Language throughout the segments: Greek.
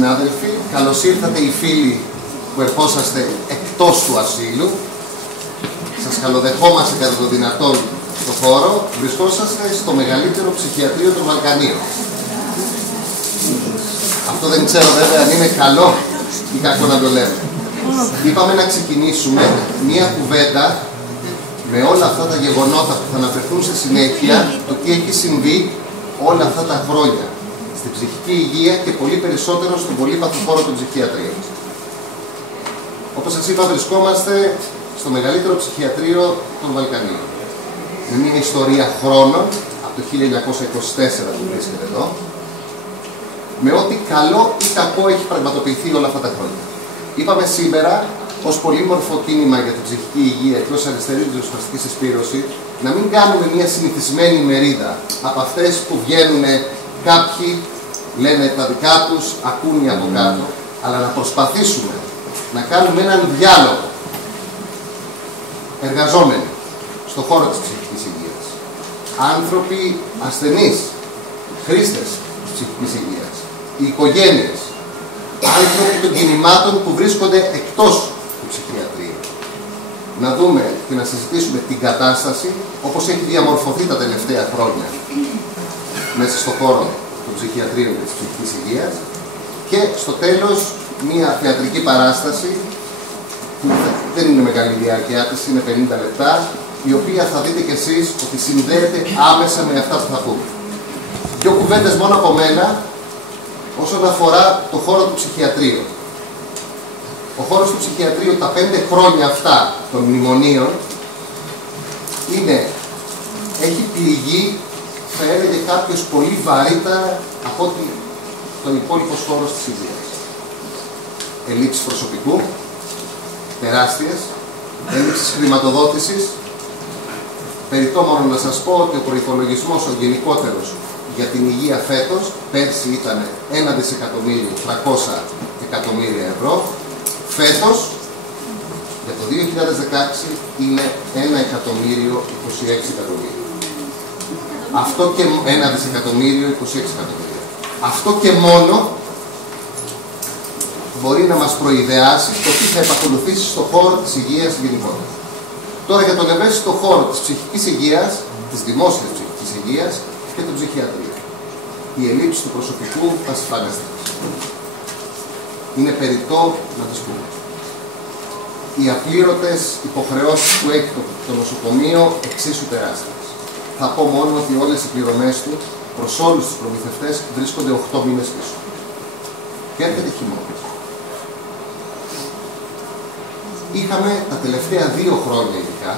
συνάδελφοι, καλώς ήρθατε οι φίλοι που ερχόσαστε εκτός του ασύλου. Σας καλοδεχόμαστε κατά το δυνατόν στο χώρο. Βρισκόσαστε στο μεγαλύτερο ψυχιατρίο των Βαλκανίων. Αυτό δεν ξέρω βέβαια αν είναι καλό ή κακό να το λέμε. Είπαμε να ξεκινήσουμε μία κουβέντα με όλα αυτά τα γεγονότα που θα αναφερθούν σε συνέχεια, το τι έχει συμβεί όλα αυτά τα χρόνια στην ψυχική υγεία και πολύ περισσότερο στον πολύπαθο χώρο των ψυχιατρίων. Όπως σας είπα, βρισκόμαστε στο μεγαλύτερο ψυχιατρίο των Βαλκανίων. Με μια ιστορία χρόνων, από το 1924 που βρίσκεται εδώ, με ό,τι καλό ή κακό έχει πραγματοποιηθεί όλα αυτά τα χρόνια. Είπαμε σήμερα, ως πολύμορφο κίνημα για την ψυχική υγεία εκτός αριστερής ριζοσπαστικής συσπήρωση, να μην κάνουμε μια συνηθισμένη μερίδα από αυτές που βγαίνουν κάποιοι, λένε τα δικά τους, ακούνε από κάτω, αλλά να προσπαθήσουμε να κάνουμε έναν διάλογο εργαζόμενοι στον χώρο της ψυχικής υγείας. Άνθρωποι ασθενείς, χρήστες της ψυχικής υγείας, οι οικογένειες, άνθρωποι των κινημάτων που βρίσκονται εκτός του ψυχιατρίου. Να δούμε και να συζητήσουμε την κατάσταση όπως έχει διαμορφωθεί τα τελευταία χρόνια μέσα στον χώρο των ψυχιατρίων και της ψυχικής υγείας και στο τέλος μια θεατρική παράσταση που δεν είναι μεγάλη διάρκεια της, είναι 50 λεπτά, η οποία θα δείτε κι εσείς ότι συνδέεται άμεσα με αυτά που θα πούμε. Δύο κουβέντες μόνο από μένα όσον αφορά το χώρο του ψυχιατρίου. Ο χώρος του ψυχιατρίου τα 5 χρόνια αυτά των μνημονίων έχει πληγεί, θα έλεγε κάποιος, πολύ βαρύτερα από ότι τον υπόλοιπο χώρο της υγείας. Ελλείψεις προσωπικού, τεράστιες, έλλειψης χρηματοδότησης. Περιττό μόνο να σας πω ότι ο προϋπολογισμός ο γενικότερος για την υγεία φέτος, πέρσι ήταν 1.300.000.000 ευρώ, φέτος, για το 2016, είναι 1.026.000.000. Αυτό και 1.026.000.000. Αυτό και μόνο μπορεί να μας προειδεάσει το τι θα επακολουθήσει στον χώρο της υγείας γενικότερα. Τώρα για τον ευαίσθητο χώρο της ψυχικής υγείας, της δημόσιας ψυχικής υγείας και των ψυχιατρίων. Η ελλείψη του προσωπικού ασφαλέστατος. Είναι περιττό να τις πούμε. Οι απλήρωτες υποχρεώσεις που έχει το νοσοκομείο εξίσου τεράστιες. Θα πω μόνο ότι όλες οι πληρωμές του προς όλους τους προμηθευτές βρίσκονται 8 μήνες πίσω. Και έρχεται χειμώνας. Είχαμε τα τελευταία 2 χρόνια ειδικά,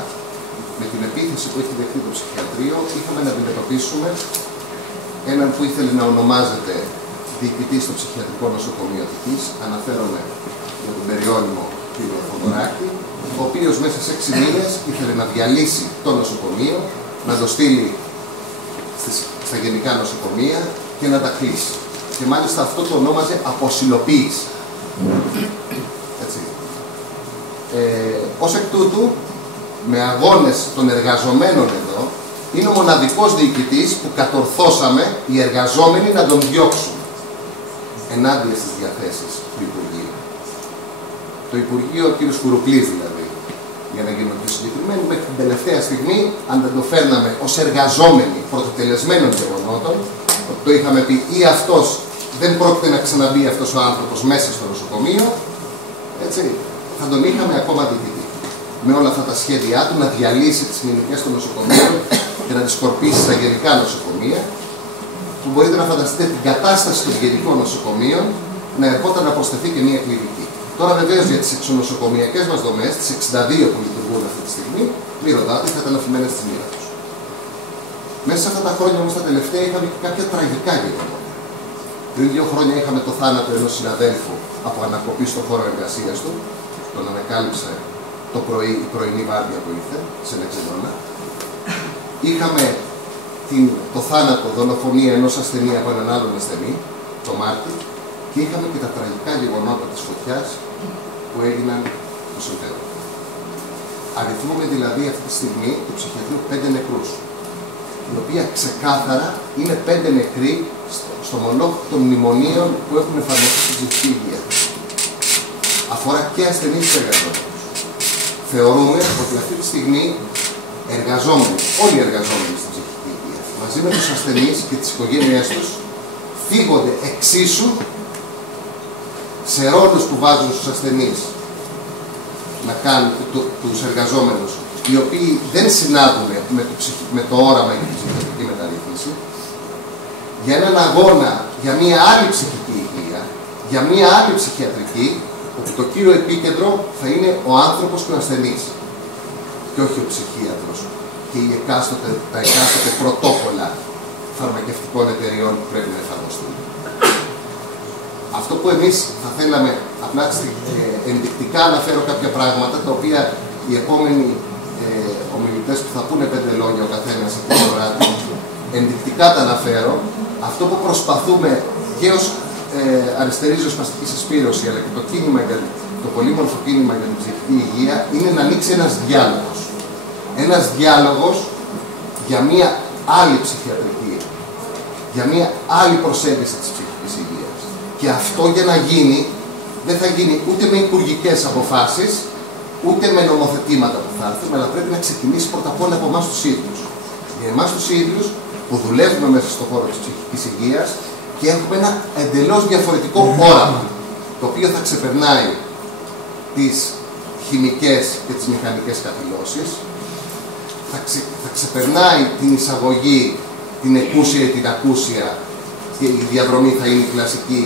με την επίθεση που έχει δεχτεί το ψυχιατρίο, είχαμε να αντιμετωπίσουμε έναν που ήθελε να ονομάζεται διοικητή στο ψυχιατρικό νοσοκομείο Αττικής, αναφέρομαι για τον περιώνυμο κ. Θοδωράκη, ο οποίος μέσα σε 6 μήνες ήθελε να διαλύσει το νοσοκομείο, να το στείλει στα γενικά νοσοκομεία και να τα κλείσει. Και μάλιστα αυτό το ονόμαζε αποσυλοποίηση. Έτσι. Ως εκ τούτου, με αγώνες των εργαζομένων εδώ, είναι ο μοναδικός διοικητής που κατορθώσαμε οι εργαζόμενοι να τον διώξουν ενάντια στις διαθέσεις του Υπουργείου. Το Υπουργείο, ο κ. Κουρουπλής δηλαδή, για να γίνω πιο συγκεκριμένοι, μέχρι την τελευταία στιγμή, αν δεν το φέρναμε ως εργαζόμενοι πρωτοτελεσμένων γεγονότων, το είχαμε πει ή αυτός δεν πρόκειται να ξαναμπεί αυτός ο άνθρωπος μέσα στο νοσοκομείο, έτσι, θα τον είχαμε ακόμα διοικητή. Με όλα αυτά τα σχέδιά του να διαλύσει τις κλινικές των νοσοκομείων και να τις σκορπίσει στα γενικά νοσοκομεία, που μπορείτε να φανταστείτε την κατάσταση των γενικών νοσοκομείων να ερχόταν να προσθεθεί και μια κλινική. Τώρα βεβαίως για τις εξονοσοκομιακές μας δομές, τις 62 που λειτουργούν αυτή τη στιγμή, μη ρωτάτε, θα ήταν αφημένες στη μοίρα τους. Μέσα σε αυτά τα χρόνια όμως τα τελευταία είχαμε και κάποια τραγικά γεγονότα. Πριν 2 χρόνια είχαμε το θάνατο ενός συναδέλφου από ανακοπή στον χώρο εργασίας του. Τον ανακάλυψε το πρωί, η πρωινή βάρδια που ήρθε σε ένα ξενώνα. Είχαμε το θάνατο, δολοφονία ενός ασθενή από έναν άλλον ασθενή, το Μάρτι, και είχαμε και τα τραγικά γεγονότα της φωτιάς που έγιναν το Σεπτέμβριο. Αριθμούμε δηλαδή αυτή τη στιγμή του ψυχιατρίου 5 νεκρούς, η οποία ξεκάθαρα είναι 5 νεκροί στο μονόλογο των μνημονίων που έχουν εφαρμοστεί στην ψυχική υγεία. Αφορά και ασθενείς και εργαζόμενους. Θεωρούμε ότι αυτή τη στιγμή όλοι οι εργαζόμενοι στην ψυχική υγεία, μαζί με τους ασθενείς και τις οικογένειές τους, θίγονται εξίσου σε ρόλους που βάζουν στους ασθενείς να κάνουν τους εργαζόμενους, οι οποίοι δεν συνάδουν με το όραμα για την ψυχιατρική μεταρρύθμιση, για έναν αγώνα για μία άλλη ψυχική υγεία, για μία άλλη ψυχιατρική, όπου το κύριο επίκεντρο θα είναι ο άνθρωπος και ο ασθενής και όχι ο ψυχίατρος και τα εκάστοτε πρωτόκολλα φαρμακευτικών εταιριών που πρέπει να εφαρμοστούν. Αυτό που εμείς θα θέλαμε, απλά ενδεικτικά αναφέρω κάποια πράγματα, τα οποία οι επόμενοι ομιλητές που θα πούνε 5 λόγια ο καθένας από την ώρα του, ενδεικτικά τα αναφέρω. Αυτό που προσπαθούμε και ως αριστερή ριζοσπαστική συσπήρωση, αλλά και το πολύμορφο κίνημα για την ψυχική υγεία, είναι να ανοίξει ένας διάλογος. Ένας διάλογος για μία άλλη ψυχιατρική, για μία άλλη προσέγγιση της ψυχικής υγείας. Και αυτό για να γίνει, δεν θα γίνει ούτε με υπουργικές αποφάσεις, ούτε με νομοθετήματα που θα έρθουν, αλλά πρέπει να ξεκινήσει πρώτα απ' όλα από εμάς τους ίδιους. Για εμάς τους ίδιους που δουλεύουμε μέσα στον χώρο της ψυχικής υγείας και έχουμε ένα εντελώς διαφορετικό όραμα, το οποίο θα ξεπερνάει τις χημικές και τις μηχανικές καθυλώσεις, θα ξεπερνάει την εισαγωγή, την εκούσια ή την ακούσια, και η διαδρομή θα είναι η κλασική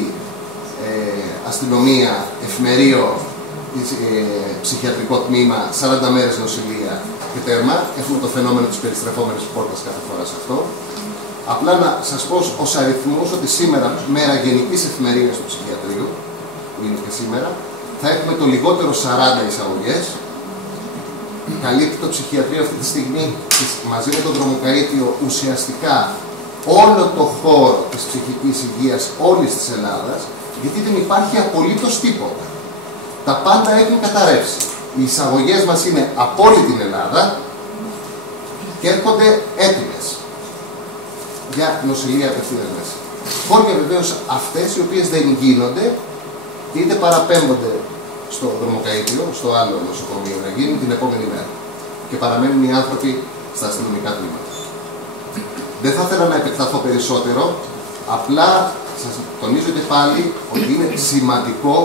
αστυνομία, εφημερίο, ψυχιατρικό τμήμα, 40 μέρες νοσηλεία και τέρμα. Έχουμε το φαινόμενο της περιστρεφόμενης πόρτας κάθε φορά σε αυτό. Απλά να σας πω ως αριθμούς ότι σήμερα, μέρα γενικής εφημερίας του ψυχιατρίου, που είναι και σήμερα, θα έχουμε το λιγότερο 40 εισαγωγές. Καλύπτει το ψυχιατρίο αυτή τη στιγμή, μαζί με τον δρομοκαΐτιο, ουσιαστικά όλο το χώρο της ψυχικής υγείας όλης της Ελλάδας, γιατί δεν υπάρχει απολύτως τίποτα. Τα πάντα έχουν καταρρεύσει. Οι εισαγωγές μας είναι από όλη την Ελλάδα και έρχονται έτοιμες για νοσηλεία απευθείας μέσα. Χώρια βεβαίως αυτές οι οποίες δεν γίνονται και είτε παραπέμπονται στο δρομοκαΐτιο, στο άλλο νοσοκομείο να γίνουν την επόμενη μέρα. Και παραμένουν οι άνθρωποι στα αστυνομικά τμήματα. Δεν θα ήθελα να επεκταθώ περισσότερο, απλά σας τονίζω και πάλι ότι είναι σημαντικό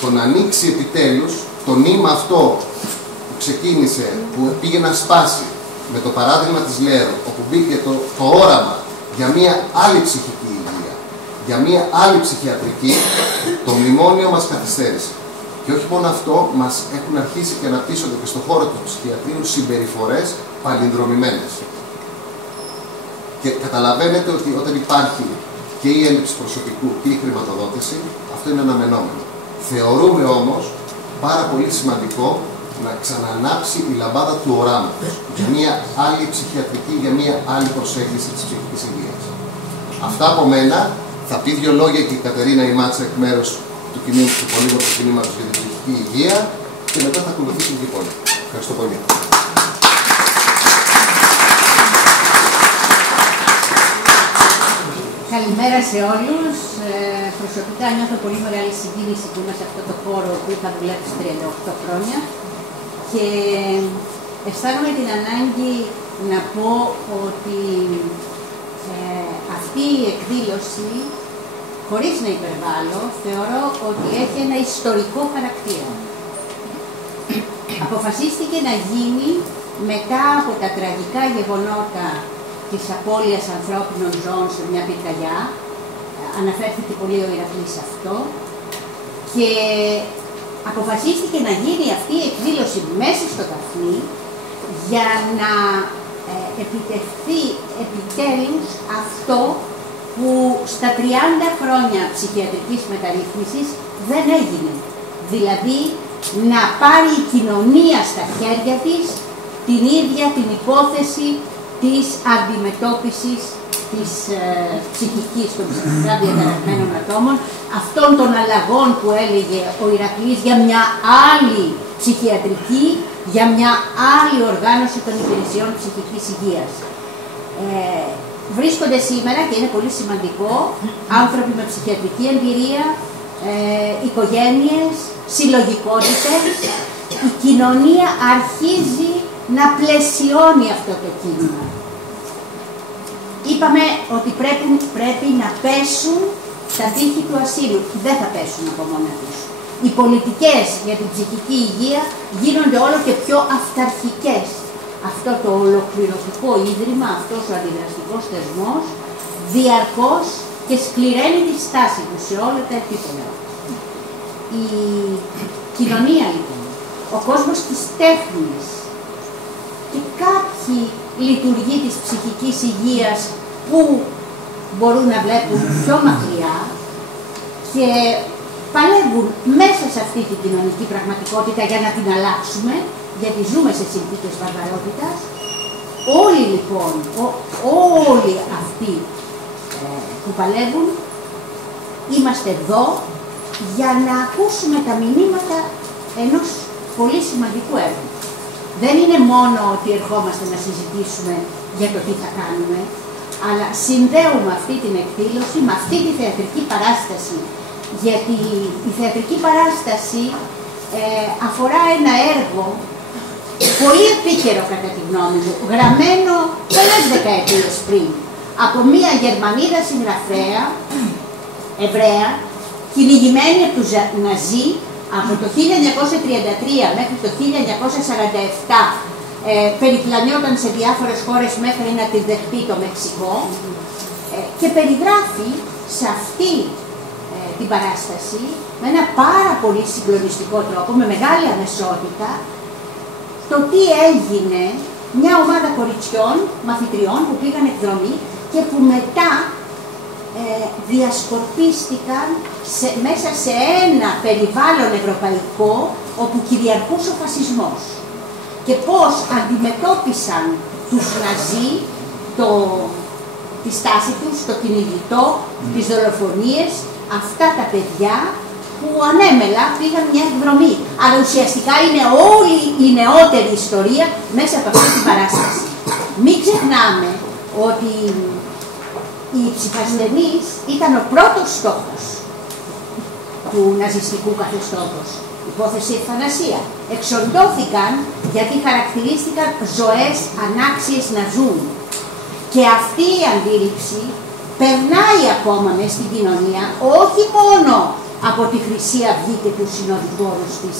το να ανοίξει επιτέλους το νήμα αυτό που ξεκίνησε, που πήγε να σπάσει με το παράδειγμα της Λέρο, όπου μπήκε το όραμα για μια άλλη ψυχική υγεία, για μια άλλη ψυχιατρική. Το μνημόνιο μας καθυστέρησε. Και όχι μόνο αυτό, μας έχουν αρχίσει και αναπτύσσονται και στον χώρο του ψυχιατρίου συμπεριφορές παλινδρομημένες. Και καταλαβαίνετε ότι όταν υπάρχει και η έλλειψη προσωπικού και η χρηματοδότηση, αυτό είναι αναμενόμενο. Θεωρούμε όμως πάρα πολύ σημαντικό να ξανανάψει η λαμπάδα του οράματος για μια άλλη ψυχιατρική, για μια άλλη προσέγγιση της ψυχικής υγείας. Αυτά από μένα. Θα πει 2 λόγια και η Κατερίνα Ιμάτσα εκ μέρους του πολύμορφου κινήματος για την ψυχική υγεία και μετά θα ακολουθήσουν και οι υπόλοιποι. Ευχαριστώ πολύ. Καλημέρα σε όλους. Προσωπικά νιώθω πολύ μεγάλη συγκίνηση που είμαι σε αυτό το χώρο που είχα δουλέψει 38 χρόνια και αισθάνομαι την ανάγκη να πω ότι αυτή η εκδήλωση, χωρίς να υπερβάλλω, θεωρώ ότι έχει ένα ιστορικό χαρακτήρα. Αποφασίστηκε να γίνει μετά από τα τραγικά γεγονότα της απώλειας ανθρώπινων ζώων σε μια πυρκαγιά. Αναφέρθηκε πολύ ο Ηρακλής σε αυτό. Και αποφασίστηκε να γίνει αυτή η εκδήλωση μέσα στο Δαφνί για να επιτευχθεί επιτέλους αυτό που στα 30 χρόνια ψυχιατρικής μεταρρύθμισης δεν έγινε. Δηλαδή να πάρει η κοινωνία στα χέρια της την ίδια την υπόθεση της αντιμετώπισης της ψυχικής των ψυχικά διαταραγμένων ατόμων, αυτών των αλλαγών που έλεγε ο Ηρακλής για μια άλλη ψυχιατρική, για μια άλλη οργάνωση των υπηρεσιών ψυχικής υγείας. βρίσκονται σήμερα, και είναι πολύ σημαντικό, άνθρωποι με ψυχιατρική εμπειρία, οικογένειες, συλλογικότητες. Η κοινωνία αρχίζει να πλαισιώνει αυτό το κίνημα. Είπαμε ότι πρέπει να πέσουν τα τείχη του ασύλου. Δεν θα πέσουν από μόνα τους. Οι πολιτικές για την ψυχική υγεία γίνονται όλο και πιο αυταρχικές. Αυτό το ολοκληρωτικό ίδρυμα, αυτός ο αντιδραστικός θεσμός, διαρκώς και σκληραίνει τη στάση του σε όλα τα επίπεδα. Η κοινωνία λοιπόν, ο κόσμος της τέχνης και κάποιοι λειτουργοί της ψυχικής υγείας που μπορούν να βλέπουν πιο μακριά και παλεύουν μέσα σε αυτή την κοινωνική πραγματικότητα για να την αλλάξουμε, γιατί ζούμε σε συνθήκες βαρβαρότητας. Όλοι λοιπόν, όλοι αυτοί που παλεύουν, είμαστε εδώ για να ακούσουμε τα μηνύματα ενός πολύ σημαντικού έργου. Δεν είναι μόνο ότι ερχόμαστε να συζητήσουμε για το τι θα κάνουμε, αλλά συνδέουμε αυτή την εκδήλωση με αυτή τη θεατρική παράσταση. Γιατί η θεατρική παράσταση αφορά ένα έργο πολύ επίκαιρο κατά τη γνώμη μου, γραμμένο πολλές δεκαετίες πριν, από μία Γερμανίδα συγγραφέα, Εβραία, κυνηγημένη από τους Ναζί από το 1933 μέχρι το 1947, περιπλανιόταν σε διάφορες χώρες μέχρι να τη δεχτεί το Μεξικό, και περιγράφει σε αυτή την παράσταση με ένα πάρα πολύ συγκλονιστικό τρόπο, με μεγάλη αμεσότητα, το τι έγινε μια ομάδα κοριτσιών, μαθητριών που πήγαν εκδρομή και που μετά διασκορπίστηκαν μέσα σε ένα περιβάλλον ευρωπαϊκό όπου κυριαρχούσε ο φασισμός. Και πώς αντιμετώπισαν τους Ναζί τη στάση τους, το κυνηγητό, τις δολοφονίες, αυτά τα παιδιά που ανέμελα πήγαν μια εκδρομή. Αλλά ουσιαστικά είναι όλη η νεότερη ιστορία μέσα από αυτή την παράσταση. Μην ξεχνάμε ότι οι ψυχασθενείς ήταν ο πρώτος στόχος του ναζιστικού καθεστώτος. Υπόθεση ευθανασία. Εξοντώθηκαν γιατί χαρακτηρίστηκαν ζωές ανάξιες να ζουν. Και αυτή η αντίληψη περνάει ακόμα μες στην κοινωνία, όχι μόνο από τη Χρυσή Αυγή και τους συνοδοιπόρους της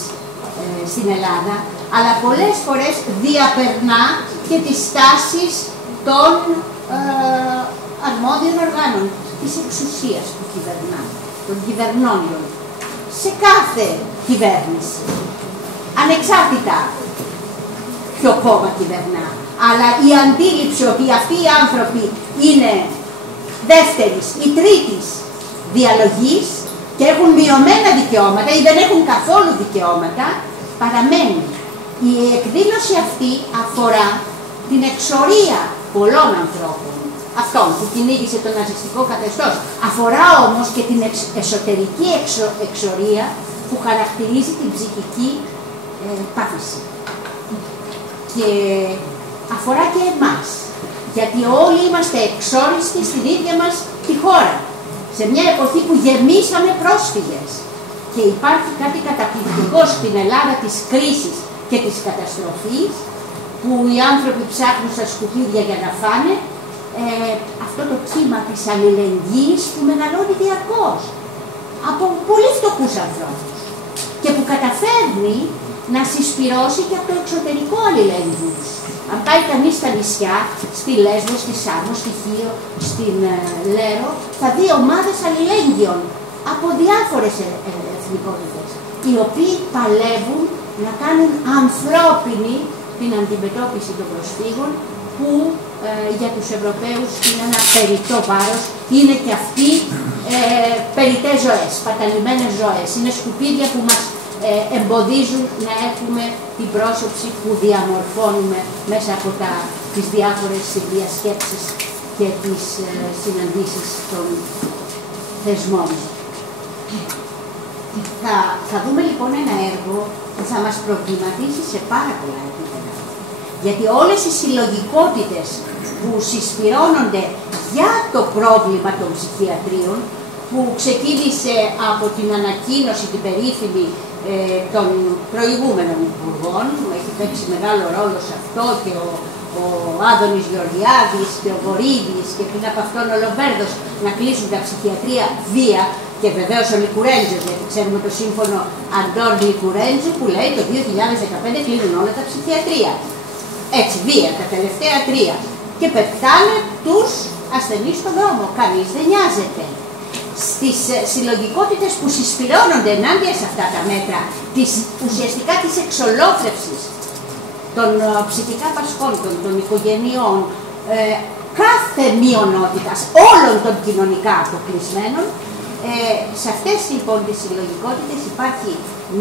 στην Ελλάδα, αλλά πολλές φορές διαπερνά και τις τάσεις των αρμόδιων οργάνων, της εξουσίας που κυβερνά, των κυβερνώντων, σε κάθε κυβέρνηση, ανεξάρτητα ποιο κόμμα κυβερνά. Αλλά η αντίληψη ότι αυτοί οι άνθρωποι είναι δεύτερης ή τρίτης διαλογής και έχουν μειωμένα δικαιώματα ή δεν έχουν καθόλου δικαιώματα, παραμένει. Η εκδήλωση αυτή αφορά την εξορία πολλών ανθρώπων, αυτών που κυνήγησε το ναζιστικό καθεστώς. Αφορά όμως και την εσωτερική εξορία που χαρακτηρίζει την ψυχική πάθηση. Και αφορά και εμάς, γιατί όλοι είμαστε εξόριστοι στην ίδια μας τη χώρα, σε μια εποχή που γεμίσαμε πρόσφυγες. Και υπάρχει κάτι καταπληκτικό στην Ελλάδα της κρίσης και της καταστροφής, που οι άνθρωποι ψάχνουν στα σκουπίδια για να φάνε, αυτό το κύμα της αλληλεγγύης που μεγαλώνει διαρκώς από πολύ φτωχούς ανθρώπους και που καταφέρνει να συσπυρώσει και από το εξωτερικό αλληλεγγύης. Αν πάει κανείς στα νησιά, στη Λέσβο, στη Σάμο, στη Χίο, στην Λέρο, θα δει ομάδες αλληλέγγυων από διάφορες εθνικότητες, οι οποίοι παλεύουν να κάνουν ανθρώπινη την αντιμετώπιση των προσφύγων, που για τους Ευρωπαίους είναι ένα περιττό βάρος, είναι και αυτοί περιττές ζωές, παταλημένες ζωές, είναι σκουπίδια που μας εμποδίζουν να έχουμε την πρόσωψη που διαμορφώνουμε μέσα από τις διάφορες διασκέψεις και τις συναντήσεις των θεσμών. Θα δούμε λοιπόν ένα έργο που θα μας προβληματίσει σε πάρα πολλά επίπεδα. Γιατί όλες οι συλλογικότητες που συσπυρώνονται για το πρόβλημα των ψυχιατρίων, που ξεκίνησε από την ανακοίνωση την περίφημη των προηγούμενων υπουργών, που έχει παίξει μεγάλο ρόλο σε αυτό, και ο Άδωνης Γεωργιάδης και ο Βορύδης και πριν από αυτόν ο Λοβέρδος, να κλείσουν τα ψυχιατρία βία, και βεβαίως ο Λικουρέντζος, γιατί ξέρουμε το σύμφωνο Αντών Λικουρέντζου που λέει το 2015 κλείνουν όλα τα ψυχιατρία. Έτσι, βία, τα τελευταία 3. Και πετάνε τους ασθενείς στον δρόμο. Κανείς δεν νοιάζεται. Στις συλλογικότητες που συσπυρώνονται ενάντια σε αυτά τα μέτρα, ουσιαστικά της εξολόθρευσης των ψυχικά πασχόντων, των οικογενειών, κάθε μειονότητας, όλων των κοινωνικά αποκλεισμένων, σε αυτές λοιπόν τις συλλογικότητες υπάρχει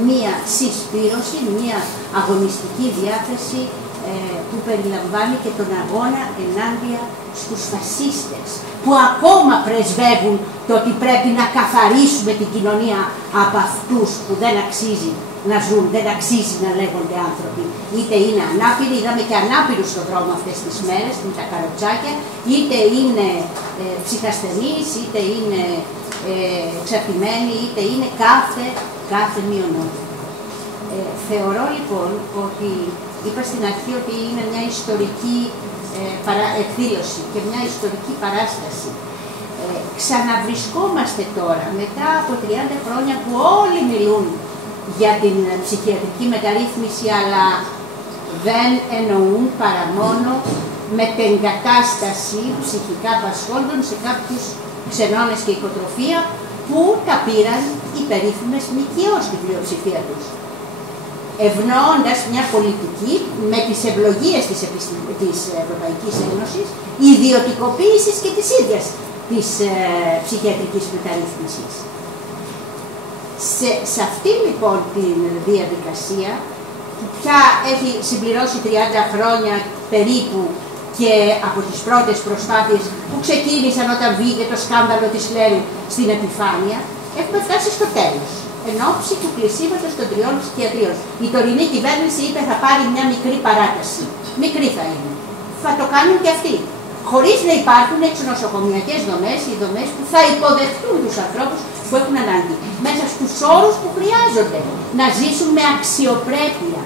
μία συσπήρωση, μία αγωνιστική διάθεση που περιλαμβάνει και τον αγώνα ενάντια στους φασίστες, που ακόμα πρεσβεύουν το ότι πρέπει να καθαρίσουμε την κοινωνία από αυτούς που δεν αξίζει να ζουν, δεν αξίζει να λέγονται άνθρωποι. Είτε είναι ανάπηροι, είδαμε και ανάπηρους στον δρόμο αυτές τις μέρες με τα καροτσάκια, είτε είναι ψυχασθενείς, είτε είναι εξαρτημένοι, είτε είναι κάθε μειονότητα. Θεωρώ λοιπόν ότι, είπα στην αρχή ότι είναι μια ιστορική εκδήλωση και μια ιστορική παράσταση. Ξαναβρισκόμαστε τώρα, μετά από 30 χρόνια που όλοι μιλούν για την ψυχιατρική μεταρρύθμιση, αλλά δεν εννοούν παρά μόνο μετεγκατάσταση ψυχικά πασχόντων σε κάποιους ξενώνες και οικοτροφία που τα πήραν οι περίφημες ΜΚΟ στην πλειοψηφία τους, ευνοώντας μια πολιτική με τις ευλογίες της Ευρωπαϊκής Ένωσης ιδιωτικοποίησης και της ίδιας της ψυχιατρικής μεταρρύθμισης. Σε αυτή λοιπόν την διαδικασία, που πια έχει συμπληρώσει 30 χρόνια περίπου και από τις πρώτες προσπάθειες που ξεκίνησαν όταν βγήκε το σκάνδαλο της Λέρου στην επιφάνεια, έχουμε φτάσει στο τέλος. Εν ώψη του κλεισίματος των 3 ψυχιατρίων. Η τωρινή κυβέρνηση είπε θα πάρει μια μικρή παράταση. Μικρή θα είναι. Θα το κάνουν και αυτοί. Χωρίς να υπάρχουν εξνοσοκομιακές δομές, οι δομές που θα υποδεχτούν τους ανθρώπους που έχουν ανάγκη. Μέσα στους όρους που χρειάζονται. Να ζήσουν με αξιοπρέπεια.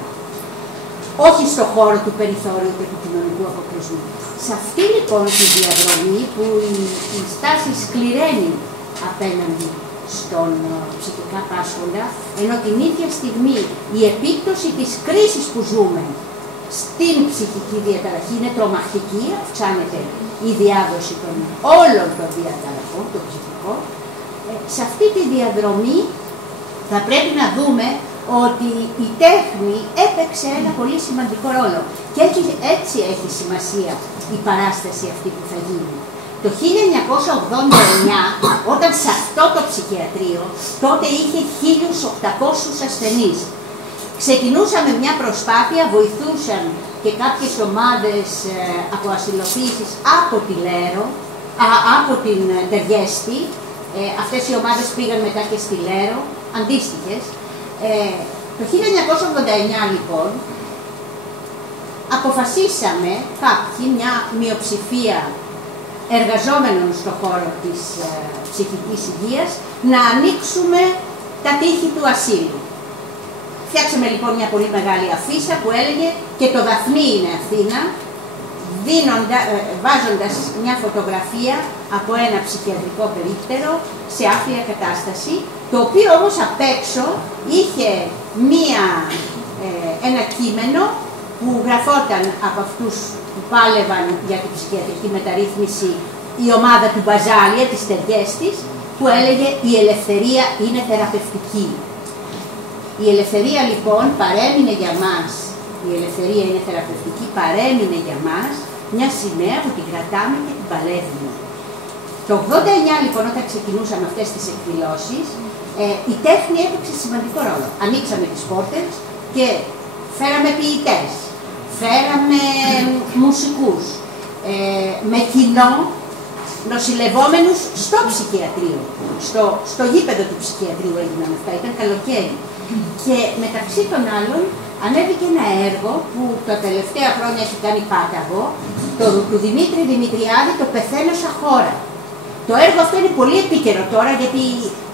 Όχι στο χώρο του περιθώριου και του κοινωνικού αποκλεισμού. Σε αυτή λοιπόν τη διαδρομή που η στάση σκληραίνει απέναντι στον ψυχικά πάσχοντα, ενώ την ίδια στιγμή η επίπτωση της κρίσης που ζούμε στην ψυχική διαταραχή είναι τρομακτική, αυξάνεται η διάδοση των όλων των διαταραχών, των ψυχικών. Σε αυτή τη διαδρομή θα πρέπει να δούμε ότι η τέχνη έπαιξε ένα πολύ σημαντικό ρόλο και έτσι έχει σημασία η παράσταση αυτή που θα γίνει. Το 1989, όταν σε αυτό το ψυχιατρίο, τότε είχε 1.800 ασθενείς. Ξεκινούσαμε μια προσπάθεια, βοηθούσαν και κάποιες ομάδες από ασυλοποίησης από τη Λέρο, από την Τεργέστη. Αυτές οι ομάδες πήγαν μετά και στη Λέρο, αντίστοιχες. Το 1989 λοιπόν, αποφασίσαμε κάποιοι, μια μειοψηφία εργαζόμενων στον χώρο της ψυχικής υγείας, να ανοίξουμε τα τείχη του ασύλου. Φτιάξαμε λοιπόν μια πολύ μεγάλη αφίσα που έλεγε «Και το Δαφνί είναι Αθήνα», βάζοντας μια φωτογραφία από ένα ψυχιατρικό περίπτερο σε άφλια κατάσταση, το οποίο όμως απ' έξω είχε ένα κείμενο που γραφόταν από αυτούς που πάλευαν για την ψυχιατρική μεταρρύθμιση, η ομάδα του Μπαζάλια, της Τεργέστης, που έλεγε «Η ελευθερία είναι θεραπευτική». Η ελευθερία λοιπόν παρέμεινε για μας, η ελευθερία είναι θεραπευτική, παρέμεινε για μας μια σημαία που την κρατάμε και την παλεύουμε. Το 89 λοιπόν, όταν ξεκινούσαμε αυτές τις εκδηλώσεις, η τέχνη έπαιξε σημαντικό ρόλο. Ανοίξαμε τις πόρτες και φέραμε ποιητές, φέραμε μουσικούς, με κοινό νοσηλευόμενους στο ψυχιατρίο. Στο γήπεδο του ψυχιατρίου έγιναν αυτά, ήταν καλοκαίρι. Και μεταξύ των άλλων ανέβηκε ένα έργο που τα τελευταία χρόνια έχει κάνει πάταγο, του Δημήτρη Δημητριάδη, «Το πεθαίνω σαν χώρα». Το έργο αυτό είναι πολύ επίκαιρο τώρα, γιατί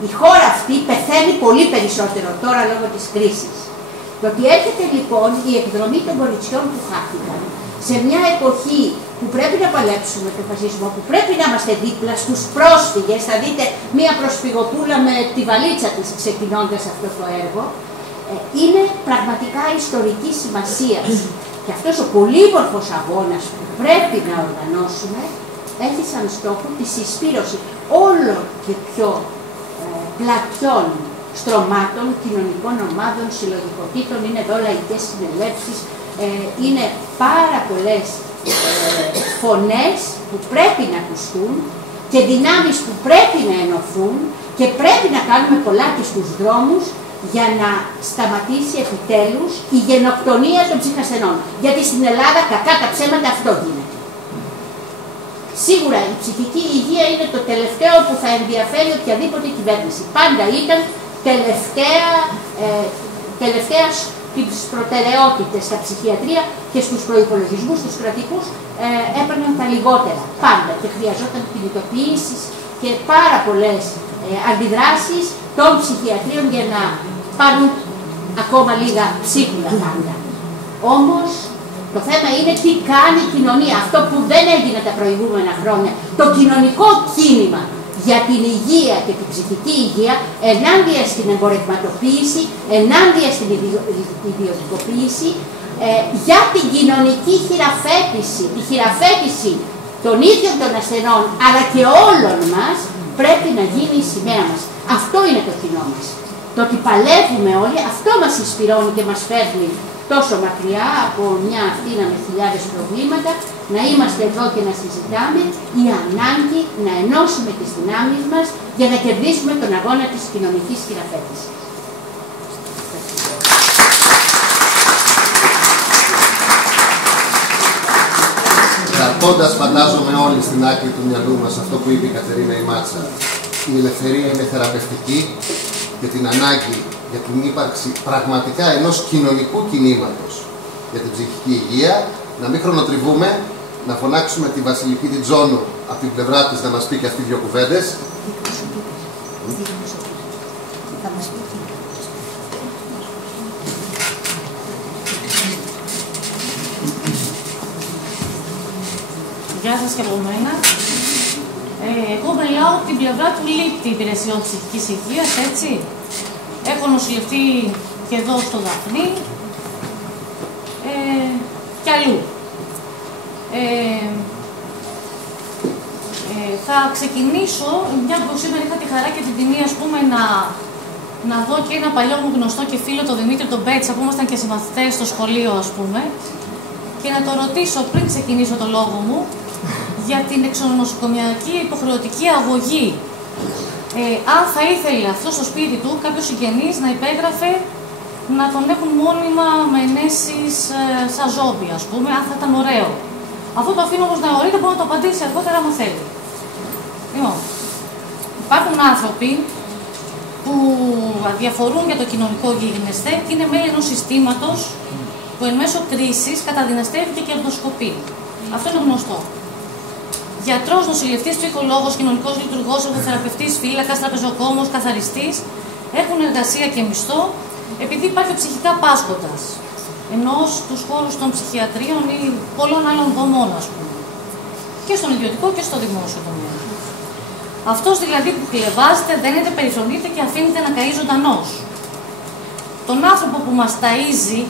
η χώρα αυτή πεθαίνει πολύ περισσότερο τώρα λόγω της κρίσης. Το ότι έρχεται λοιπόν η εκδρομή των κοριτσιών που χάθηκαν σε μια εποχή που πρέπει να παλέψουμε τον φασισμό, που πρέπει να είμαστε δίπλα στους πρόσφυγες, θα δείτε μια προσφυγοπούλα με τη βαλίτσα της ξεκινώντας αυτό το έργο, είναι πραγματικά ιστορική σημασία. Και αυτός ο πολύμορφος αγώνας που πρέπει να οργανώσουμε έχει σαν στόχο τη συσπήρωση όλων και πιο πλατιών στρωμάτων, κοινωνικών ομάδων, συλλογικοτήτων. Είναι εδώ λαϊκές συνελεύσεις, είναι πάρα πολλές φωνές που πρέπει να ακουστούν και δυνάμεις που πρέπει να ενωθούν και πρέπει να κάνουμε πολλά και στους δρόμους για να σταματήσει επιτέλους η γενοκτονία των ψυχασθενών. Γιατί στην Ελλάδα, κακά τα ψέματα, αυτό γίνεται. Σίγουρα η ψυχική υγεία είναι το τελευταίο που θα ενδιαφέρει οποιαδήποτε κυβέρνηση. Πάντα ήταν τελευταία στις προτεραιότητες στα ψυχιατρία και στους προϋπολογισμούς, στους κρατικούς, έπαιρναν τα λιγότερα. Πάντα, και χρειαζόταν κινητοποιήσεις και πάρα πολλές αντιδράσεις των ψυχιατρίων για να πάρουν ακόμα λίγα ψίχουλα πάντα. Όμως, το θέμα είναι τι κάνει η κοινωνία. Αυτό που δεν έγινε τα προηγούμενα χρόνια. Το κοινωνικό κίνημα για την υγεία και την ψυχική υγεία ενάντια στην εμπορευματοποίηση, ενάντια στην ιδιωτικοποίηση, για την κοινωνική χειραφέτηση, τη χειραφέτηση των ίδιων των ασθενών, αλλά και όλων μας, πρέπει να γίνει η σημαία μας. Αυτό είναι το κοινό μας. Το ότι παλεύουμε όλοι, αυτό μας συσπηρώνει και μας φέρνει τόσο μακριά από μια Αθήνα με χιλιάδες προβλήματα, να είμαστε εδώ και να συζητάμε, η ανάγκη να ενώσουμε τις δυνάμεις μας για να κερδίσουμε τον αγώνα της κοινωνικής χειραφέτησης. Κρατώντας, φαντάζομαι όλοι στην άκρη του μυαλού μας αυτό που είπε η Κατερίνα η Μάτσα, η ελευθερία είναι θεραπευτική και την ανάγκη για την ύπαρξη πραγματικά ενός κοινωνικού κινήματος για την ψυχική υγεία, να μην χρονοτριβούμε, να φωνάξουμε τη Βασιλική την Τζόνου από την πλευρά της να μας πει και αυτή δύο κουβέντες. Γεια σας και από μένα. Εγώ μιλάω από την πλευρά του λήπτη υπηρεσιών ψυχικής υγείας, έτσι. Έχω νοσηλευτεί και εδώ στο Δαφνί και αλλού. Θα ξεκινήσω, μια που σήμερα είχα τη χαρά και την τιμή, ας πούμε, να δω και ένα παλιό μου γνωστό και φίλο, τον Δημήτρη τον Πέτσα, που ήμασταν και συμμαθητές στο σχολείο, ας πούμε, και να το ρωτήσω πριν ξεκινήσω το λόγο μου για την εξονοσοκομιακή υποχρεωτική αγωγή. Αν θα ήθελε αυτό στο σπίτι του κάποιος συγγενής να υπέγραφε να τον έχουν μόνιμα με ενέσεις σαν ζόμπι, ας πούμε, αν θα ήταν ωραίο. Αυτό το αφήνω όμως να ορείται, μπορεί να το απαντήσει αργότερα αν θέλει. Λοιπόν, υπάρχουν άνθρωποι που διαφορούν για το κοινωνικό γίγνεσθε και είναι μέλη ενός συστήματος που εν μέσω κρίσης καταδυναστεύει και κερδοσκοπεί. Αυτό είναι γνωστό. Γιατρός, νοσηλευτής, ψυχολόγος, κοινωνικός λειτουργός, εργοθεραπευτής, φύλακας, τραπεζοκόμος, καθαριστής έχουν εργασία και μισθό επειδή υπάρχει ψυχικά πάσχοντας. Ενώ στους χώρους των ψυχιατρίων ή πολλών άλλων δομών, ας πούμε. Και στον ιδιωτικό και στο δημόσιο τομέα. Αυτός δηλαδή που χλευάζεται, δένεται, περιφρονείται και αφήνεται να καεί ζωντανός. Τον άνθρωπο που μας ταΐζει,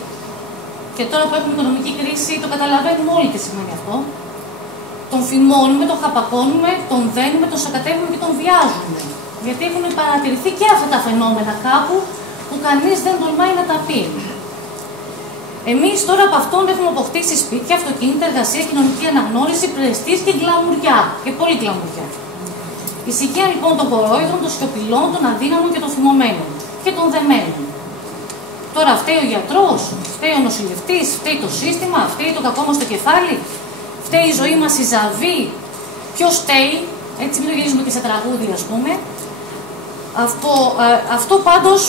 και τώρα που έχουμε οικονομική κρίση το καταλαβαίνουμε όλοι τι σημαίνει αυτό, τον φημώνουμε, τον χαπακώνουμε, τον δένουμε, τον σακατεύουμε και τον βιάζουμε. Γιατί έχουν παρατηρηθεί και αυτά τα φαινόμενα κάπου που κανείς δεν τολμάει να τα πει. Εμείς τώρα από αυτόν έχουμε αποκτήσει σπίτια, αυτοκίνητα, εργασία, κοινωνική αναγνώριση, πρεστής και γκλαμουριά. Και πολύ γκλαμουριά. Η ησυχία λοιπόν των κορόιδων, των σιωπηλών, των αδύναμων και των θυμωμένων. Και των δεμένων. Τώρα φταίει ο γιατρός, φταίει ο νοσηλευτής, φταίει το σύστημα, φταίει το κακό μας στο κεφάλι, φταίει η ζωή μας η ζαβή. Ποιος φταίει, έτσι μην το γυρίζουμε και σε τραγούδι, ας πούμε. Αυτό πάντως